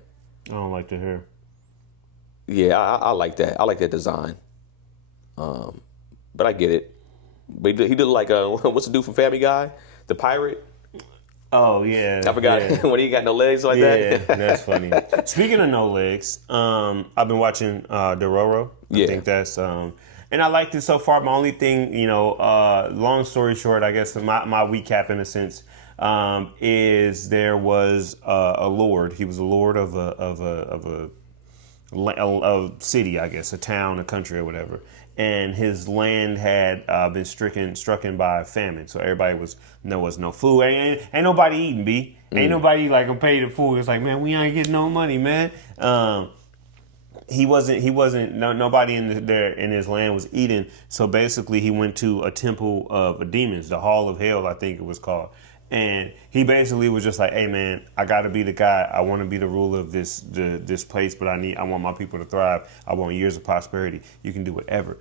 I don't like the hair. Yeah, I like that. I like that design. But I get it. But he did like what's the dude from Family Guy? The pirate? Oh yeah. I forgot when he got no legs like that. Yeah, that's funny. Speaking of no legs, I've been watching Dororo. I think that's and I liked it so far. My only thing, long story short, I guess my recap in a sense. Is there was a lord. He was a lord of a city, I guess, a town, a country, or whatever. And his land had been stricken by famine. So there was no food. Ain't nobody eating, B. Ain't nobody like paid the food. It's like, man, we ain't getting no money, man. Nobody in his land was eating. So basically, he went to a temple of demons, the Hall of Hell, I think it was called. And he basically was just like, hey man, I gotta be the guy. I want to be the ruler of this place, but I want my people to thrive. I want years of prosperity. You can do whatever,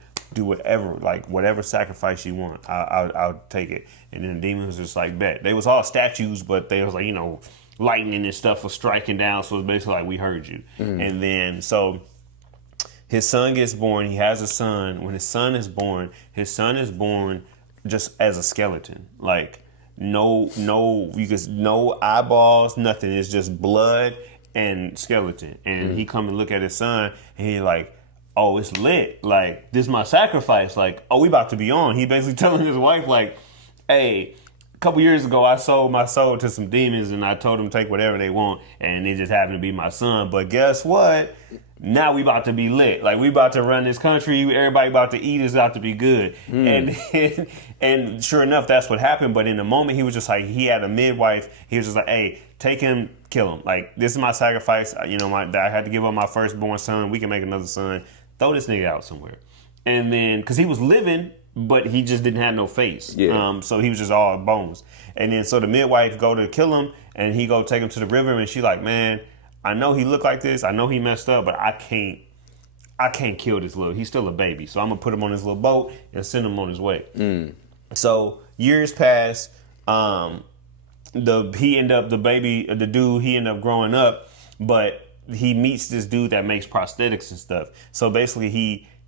like whatever sacrifice you want. I'll take it. And then the demons was just like, bet. They was all statues, but they was like, lightning and stuff was striking down. So it's basically like, we heard you. And then so his son gets born. He has a son. When his son is born just as a skeleton, like. No eyeballs, nothing. It's just blood and skeleton. And he come and look at his son, and he like, oh, it's lit. Like, this is my sacrifice. Like, oh, we about to be on. He basically telling his wife, like, hey, a couple years ago, I sold my soul to some demons, and I told them to take whatever they want, and they just happened to be my son. But guess what? Now we about to be lit. Like, we about to run this country. Everybody about to eat. It's about to be good. And sure enough, that's what happened. But in the moment, he was just like, he had a midwife. He was just like, hey, take him, kill him. Like, this is my sacrifice. I had to give up my firstborn son. We can make another son. Throw this nigga out somewhere. And then, because he was living, but he just didn't have no face. Yeah. So he was just all bones. And then, so the midwife go to kill him, and he go take him to the river, and she like, man, I know he looked like this. I know he messed up, but I can't kill this he's still a baby. So I'm going to put him on his little boat and send him on his way. So years pass. The dude he ended up growing up, but he meets this dude that makes prosthetics and stuff. So basically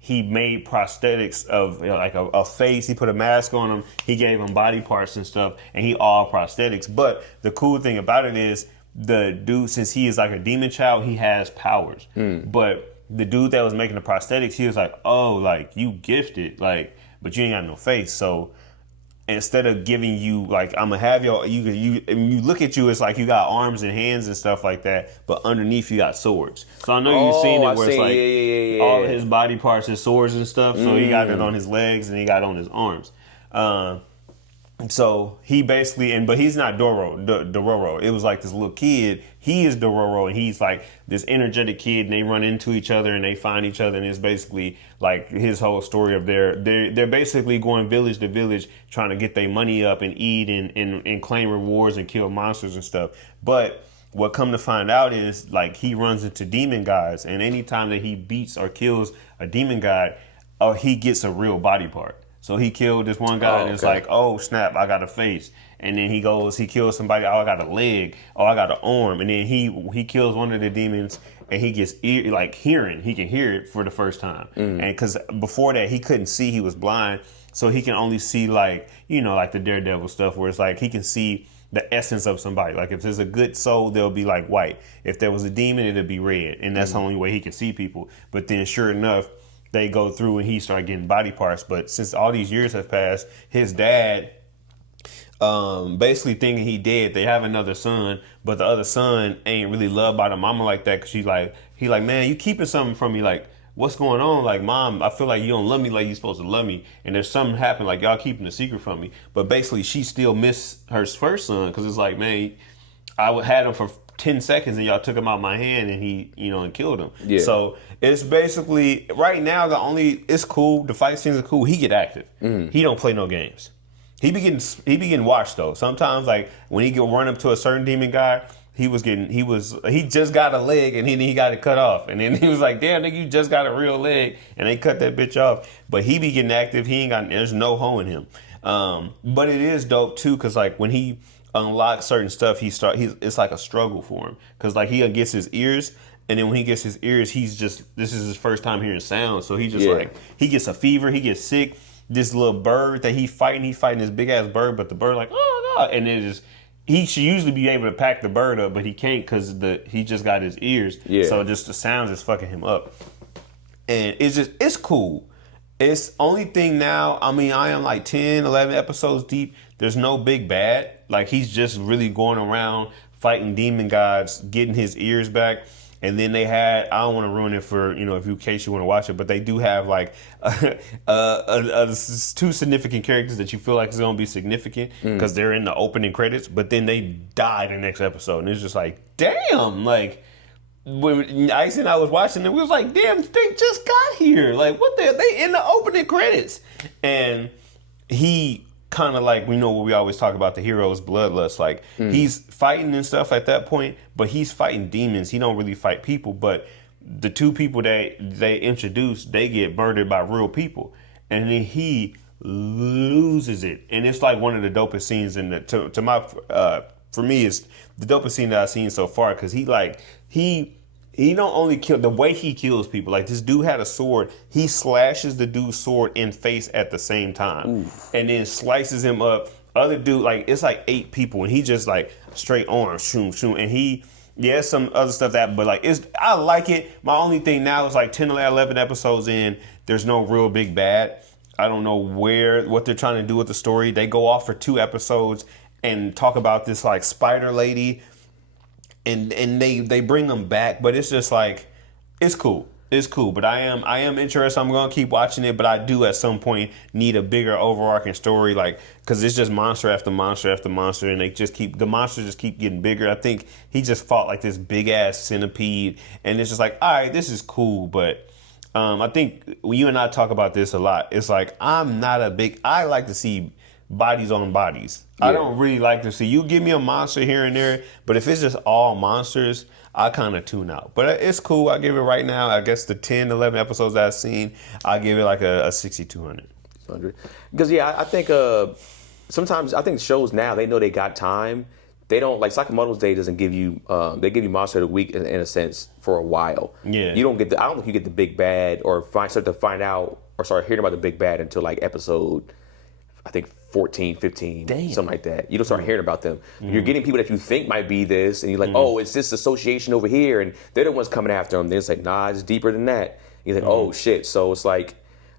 he made prosthetics of like a face. He put a mask on him. He gave him body parts and stuff, and he all prosthetics. But the cool thing about it is the dude, since he is like a demon child, he has powers. But the dude that was making the prosthetics, he was like, oh, like you gifted, like, but you ain't got no face. So instead of giving you like, I'm gonna have you look at you, it's like you got arms and hands and stuff like that, but underneath you got swords. So I know you've seen it where it's like all his body parts is swords and stuff. So he got it on his legs and he got it on his arms. So he basically, but he's not Dororo. It was like this little kid. He is Dororo, and he's like this energetic kid, and they run into each other and they find each other, and it's basically like his whole story of they're basically going village to village trying to get their money up and eat and claim rewards and kill monsters and stuff. But what come to find out is like he runs into demon gods, and anytime that he beats or kills a demon god, he gets a real body part. So he killed this one guy, and it's like, oh snap, I got a face. And then he kills somebody, oh, I got a leg, oh, I got an arm. And then he kills one of the demons, and he gets hearing. He can hear it for the first time. And because before that, he couldn't see, he was blind. So he can only see like the Daredevil stuff where it's like he can see the essence of somebody. Like if there's a good soul, they'll be like white. If there was a demon, it'll be red. And that's the only way he can see people. But then sure enough, they go through and he started getting body parts. But since all these years have passed, his dad, basically thinking he dead, they have another son, but the other son ain't really loved by the mama like that. Cause he like, man, you keeping something from me. Like, what's going on? Like, mom, I feel like you don't love me like you're supposed to love me. And there's something happened, like y'all keeping a secret from me. But basically she still miss her first son. Cause it's like, man, I had him for 10 seconds and y'all took him out of my hand and he, and killed him. Yeah. So it's basically right now it's cool. The fight scenes are cool. He get active. He don't play no games. He be getting watched though. Sometimes like when he get run up to a certain demon guy, he just got a leg and he got it cut off. And then he was like, damn nigga, you just got a real leg, and they cut that bitch off. But he be getting active. There's no hoe in him. But it is dope too, cause like when he unlocks certain stuff, it's like a struggle for him. Cause like he gets his ears, and then when he gets his ears, this is his first time hearing sound. So he just like, he gets a fever, he gets sick. This little bird that he's fighting this big ass bird, but the bird like, oh no, and he should usually be able to pack the bird up, but he can't because he just got his ears. Yeah. So just the sounds is fucking him up. And it's cool. It's only thing now, I mean, I am like 10, 11 episodes deep. There's no big bad. Like he's just really going around fighting demon gods, getting his ears back. And then they had, I don't want to ruin it for, in case you want to watch it, but they do have like two significant characters that you feel like is going to be significant because they're in the opening credits, but then they die the next episode. And it's just like, damn, like when Ice and I was watching it, we was like, damn, they just got here. Like what they in the opening credits. And he kind of like, we know what we always talk about, the hero's bloodlust. Like he's fighting and stuff at that point, but he's fighting demons. He don't really fight people, but the two people that they introduce, they get murdered by real people, and then he loses it. And it's like one of the dopest scenes for me, it's the dopest scene that I've seen so far, because he don't only kill, the way he kills people, like this dude had a sword, he slashes the dude's sword in face at the same time. Oof. And then slices him up. Other dude, like it's like 8 people, and he just like straight arm, shoom, and he, some other stuff but like I like it. My only thing now is like 10 or 11 episodes in, there's no real big bad. I don't know what they're trying to do with the story. They go off for 2 episodes and talk about this like spider lady, and they bring them back, but it's just like, it's cool. It's cool, but I am interested. I'm gonna keep watching it, but I do at some point need a bigger overarching story, like, because it's just monster after monster after monster, and the monsters just keep getting bigger. I think he just fought like this big ass centipede, and it's just like, all right, this is cool, but I think you and I talk about this a lot. It's like I like to see bodies on bodies. Yeah. I don't really like to see, you give me a monster here and there, but if it's just all monsters, I kind of tune out. But it's cool. I give it right now, I guess the 10, 11 episodes that I've seen, I give it like a 6,200. 600. Because I think sometimes I think shows now they know they got time. They don't like Sakamoto's Day doesn't give you. They give you Monster of the Week in a sense for a while. Yeah. You don't get I don't think you get the big bad or start to find out or start hearing about the big bad until like episode, I think 14, 15, something like that. You don't start hearing about them. You're getting people that you think might be this, and you're like, oh, it's this association over here, and they're the ones coming after them. They're just like, nah, it's deeper than that. And you're like, oh shit. So it's like,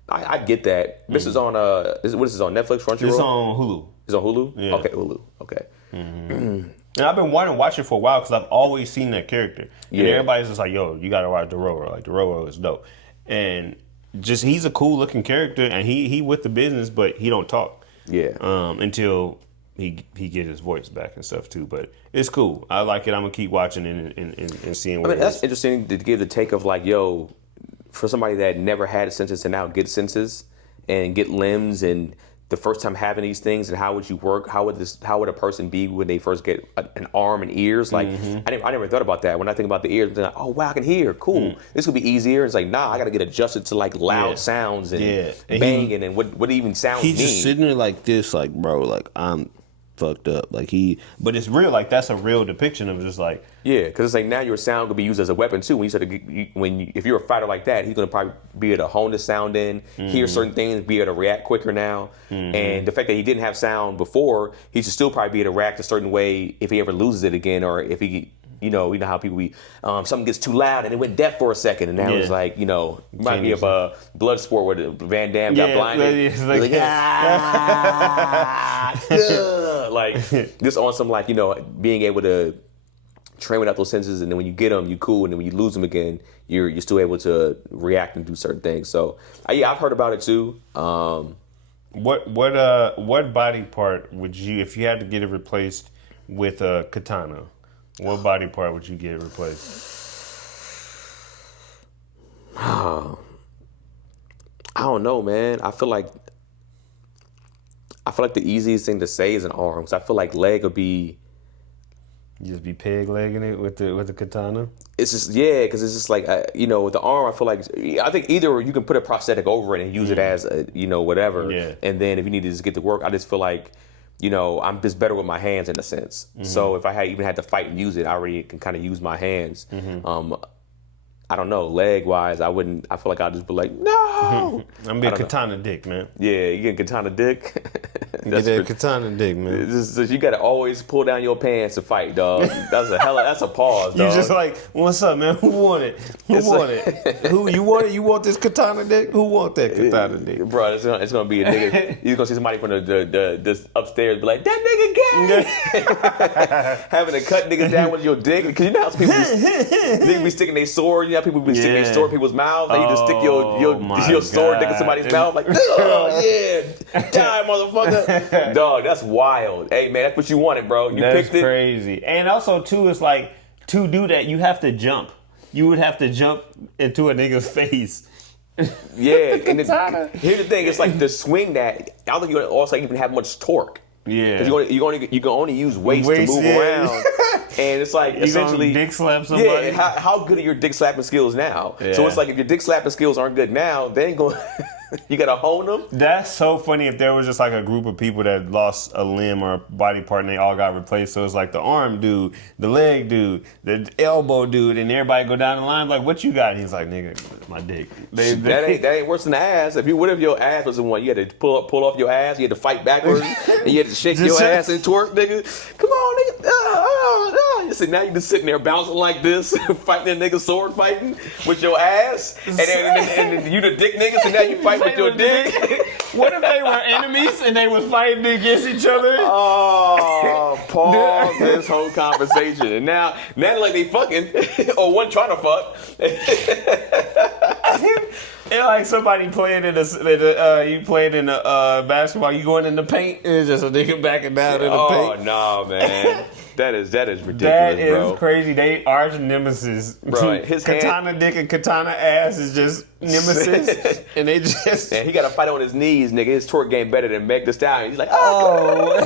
I get that. This is on what is this on Netflix? Crunchyroll? It's on Hulu. It's on Hulu. Yeah. Okay, Hulu. Okay. And I've been wanting to watch it for a while because I've always seen that character. And everybody's just like, yo, you gotta watch Dororo. Like, Dororo is dope. And just, he's a cool looking character, and he with the business, but he don't talk. Yeah. Until he get his voice back and stuff too. But it's cool. I like it. I'm gonna keep watching it and seeing what that's interesting to give the take of like, yo, for somebody that never had a senses to now get senses and get limbs, and the first time having these things, and how would you work? How would a person be when they first get an arm and ears? Like, I never thought about that. When I think about the ears, I'm like, oh wow, I can hear. Cool. This could be easier. It's like, nah, I got to get adjusted to like loud sounds and banging and what even sounds mean. He's just sitting there like this, like, bro, like, I'm fucked up. Like, but it's real. Like, that's a real depiction of just like. Yeah, because it's like now your sound could be used as a weapon too. When if you're a fighter like that, he's gonna probably be able to hone the sound in, hear certain things, be able to react quicker now. And the fact that he didn't have sound before, he should still probably be able to react a certain way if he ever loses it again, or if he, you know how people be, something gets too loud and it went deaf for a second, and now it's like, might be a blood sport where Van Damme got blinded. Like just on some like being able to train without those senses, and then when you get them, you cool, and then when you lose them again, you're still able to react and do certain things. So I've heard about it too. What body part would you, if you had to get it replaced with a katana, what body part would you get replaced? I don't know, man. I feel like the easiest thing to say is an arm, because I feel like leg would be. You just be peg legging it with the katana. It's just because it's just like with the arm. I feel like I think either you can put a prosthetic over it and use it as whatever. Yeah. And then if you need to just get to work, I just feel like I'm just better with my hands in a sense. So if I even had to fight and use it, I already can kind of use my hands. I don't know, leg wise, I wouldn't. I feel like I'd just be like, no. I'm be a katana dick, man. Yeah, you get katana dick. Get that katana dick, man. You gotta always pull down your pants to fight, dog. That's a pause, dog. You just like, what's up, man? Who want it? Who want it? Who you want it? You want this katana dick? Who want that katana dick? Bro, it's gonna be a nigga. You're gonna see somebody from the upstairs be like, that nigga gay. Having to cut niggas down with your dick, because you know how people be sticking their sword. You know how people be sticking their sword in people's mouths. Like you just stick your sword dick in somebody's mouth. Like, oh yeah, die, motherfucker. Dog, that's wild. Hey man, that's what you wanted, bro. That's picked it. Crazy. And also too, it's like, to do that you have to jump. You would have to jump into a nigga's face. Yeah, and here's the thing: it's like to swing that. I don't think you also even have much torque. Yeah, because you can only use weights to move around, and it's like essentially dick slap somebody. Yeah, how good are your dick slapping skills now? Yeah. So it's like if your dick slapping skills aren't good now, they ain't going. You gotta hone them. That's so funny. If there was just like a group of people that lost a limb or a body part and they all got replaced, so it's like the arm dude, the leg dude, the elbow dude, and everybody go down the line like, "What you got?" And he's like, "Nigga, my dick." That ain't worse than the ass. What if your ass was the one you had to pull off your ass? You had to fight backwards and you had to shake your ass and twerk, nigga. Come on, nigga. So now you just sitting there bouncing like this, fighting that nigga sword fighting with your ass, and then you the dick nigga, so now you fight with your dick. What if they were enemies and they was fighting against each other? Oh, pause this whole conversation. And now like they fucking, or one trying to fuck. And like somebody playing in basketball, you going in the paint, and it's just a nigga backing down in the paint. Oh no, man. That is ridiculous, that is bro. Crazy. They arch nemesis. Bro, his katana dick and katana ass is just nemesis, and they just. And he got to fight on his knees, nigga. His twerk game better than Meg Thee Stallion. He's like, oh.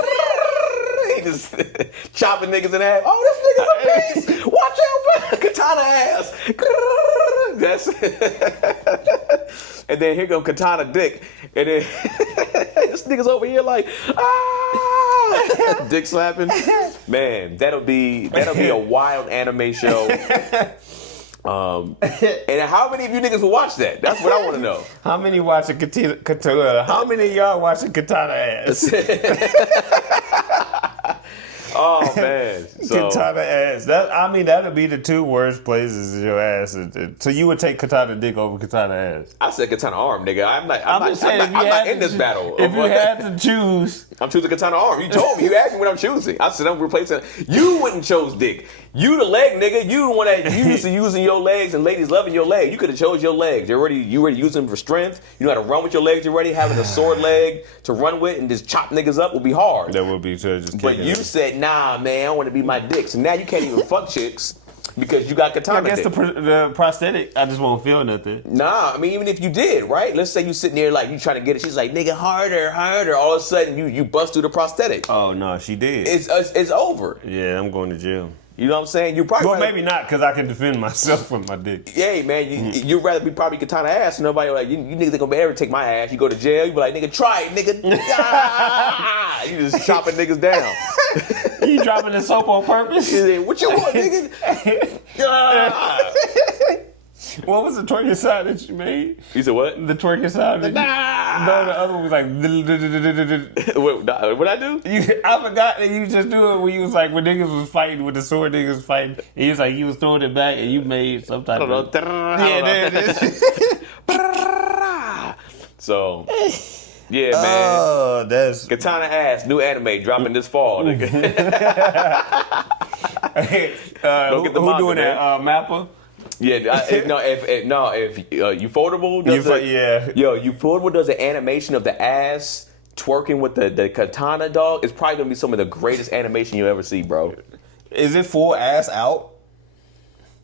He just chopping niggas in half. Oh, this nigga's a beast. Watch out, katana ass. That's. And then here go katana dick, and then. niggas over here like, dick slapping. Man, that'll be a wild anime show. And how many of you niggas will watch that? That's what I want to know. How many watching Katana? How many of y'all watching Katana ass? Oh man, so, Katana ass. That'll be the two worst places in your ass. So you would take Katana dick over Katana ass? I said Katana arm, nigga. I'm not in this battle. If you had to choose, I'm choosing Katana arm. You told me. You asked me what I'm choosing. I said I'm replacing. You wouldn't chose dick. You the leg, nigga. You the one that you used to using your legs and ladies loving your leg. You could have chose your legs. You already using them for strength. You know how to run with your legs already. Having a sword leg to run with and just chop niggas up would be hard. That would be just. But you said, nah, man, I want to be my dick. So now you can't even fuck chicks because you got Katana. I guess the prosthetic. I just won't feel nothing. Nah, I mean, even if you did, right? Let's say you sitting there like you trying to get it. She's like, nigga, harder, harder. All of a sudden, you bust through the prosthetic. Oh no, she did. It's over. Yeah, I'm going to jail. You know what I'm saying? You probably maybe not because I can defend myself with my dick. Yeah, man, you'd rather be probably Katana ass. And nobody like you niggas ain't gonna ever take my ass. You go to jail, you be like, nigga, try it, nigga. You just chopping niggas down. You dropping the soap on purpose? What you want, nigga? What was the twerking sound that you made? You said what? The twerking sound. No, the other one was like. What I do? I forgot that you just do it when you was like when niggas was fighting with the sword niggas was fighting. And you was like you was throwing it back and you made some type of. Yeah, there it is. So. Yeah, man. Oh, that's Katana ass, new anime dropping this fall, nigga. Who doing that? Mappa? Yeah, if Ufotable does Ufotable does an animation of the ass twerking with the katana dog. It's probably gonna be some of the greatest animation you ever see, bro. Is it full ass out?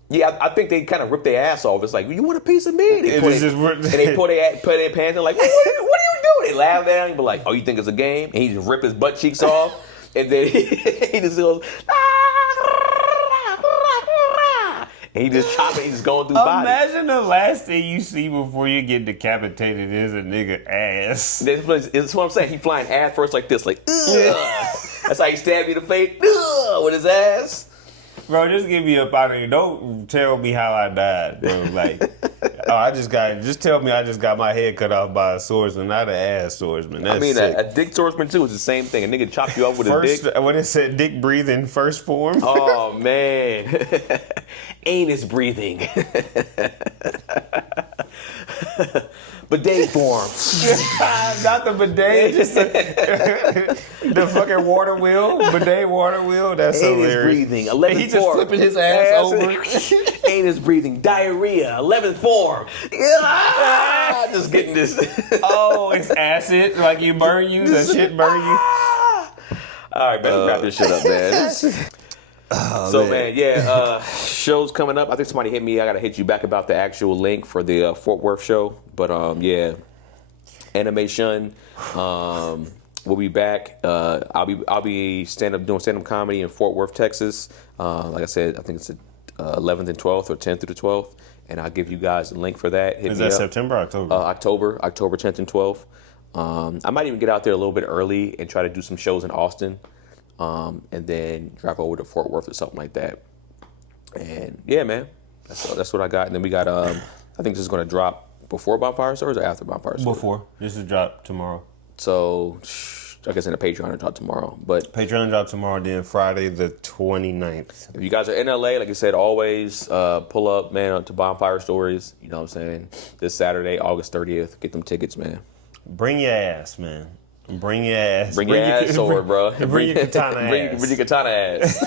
Yeah, I think they kind of rip their ass off. It's like, you want a piece of me? And they put their pants in like, what are you doing? They laugh at him and be like, oh, you think it's a game? And he just rip his butt cheeks off. And then he just goes, and he just chopping, he's just going through body. Imagine the last thing you see before you get decapitated is a nigga ass. That's what I'm saying. He flying ass first like this, like, ugh. That's how he stabbed me in the face, ugh, with his ass. Bro, just give me up out of here. Don't tell me how I died, bro. Like, just tell me I just got my head cut off by a swordsman, not an ass swordsman. That's sick. A dick swordsman too is the same thing. A nigga chop you off with his dick. When it said dick breathing first form. Oh, man. Anus breathing. Bidet form. Not the bidet, just the fucking water wheel. Bidet water wheel. That's hilarious. Anus breathing. 11th he just flipping his ass over. Anus breathing. Diarrhea. 11th form. Just getting this. Oh, it's acid. Like you burn you. That shit burn you. All right, man. Wrap this shit up, man. Man, shows coming up. I think somebody hit me. I gotta hit you back about the actual link for the Fort Worth show. But Animeshun. We'll be back. I'll be doing stand-up comedy in Fort Worth, Texas. Like I said, I think it's the 11th and 12th or 10th through the 12th, and I'll give you guys a link for that. Is that September or October? October 10th and 12th. I might even get out there a little bit early and try to do some shows in Austin. And then drive over to Fort Worth or something like that. And yeah, man, that's what I got. And then we got, I think this is going to drop before Bonfire Stories or after Bonfire Stories? Before. This is drop tomorrow. So I guess in the Patreon it'll drop tomorrow. But Patreon drop tomorrow, then Friday the 29th. If you guys are in LA, like I said, always pull up, man, to Bonfire Stories. You know what I'm saying? This Saturday, August 30th. Get them tickets, man. Bring your ass, man. Bring your ass. Bring your ass sword, bro. Bring your katana ass. Bring your katana ass.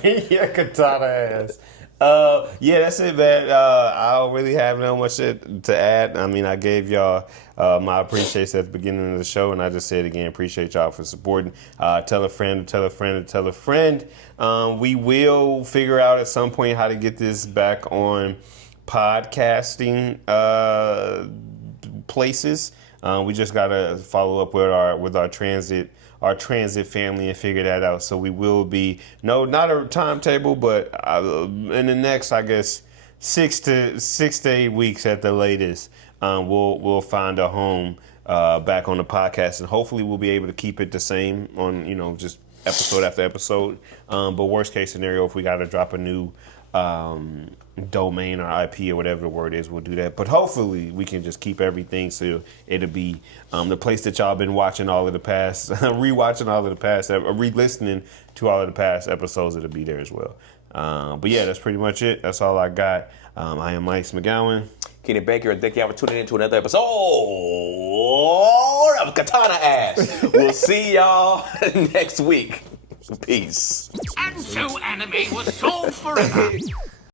Bring your katana ass. That's it, man. I don't really have no much shit to add. I mean, I gave y'all my appreciation at the beginning of the show, and I just said again, appreciate y'all for supporting. Tell a friend, tell a friend, tell a friend. We will figure out at some point how to get this back on podcasting places. We just gotta follow up with our transit family and figure that out. So we will be not a timetable, but in the next, I guess, 6 to 8 weeks at the latest, we'll find a home back on the podcast, and hopefully we'll be able to keep it the same on, just episode after episode. But worst case scenario, if we got to drop a new domain or IP or whatever the word is, we'll do that. But hopefully we can just keep everything so it'll be the place that y'all been watching all of the past, rewatching all of the past, re-listening to all of the past episodes. It'll be there as well. But yeah, that's pretty much it. That's all I got. I am Mike McGowan. Kenny Baker, and thank y'all for tuning in to another episode of Katana Ass. We'll see y'all next week. Peace. And so anime was sold forever.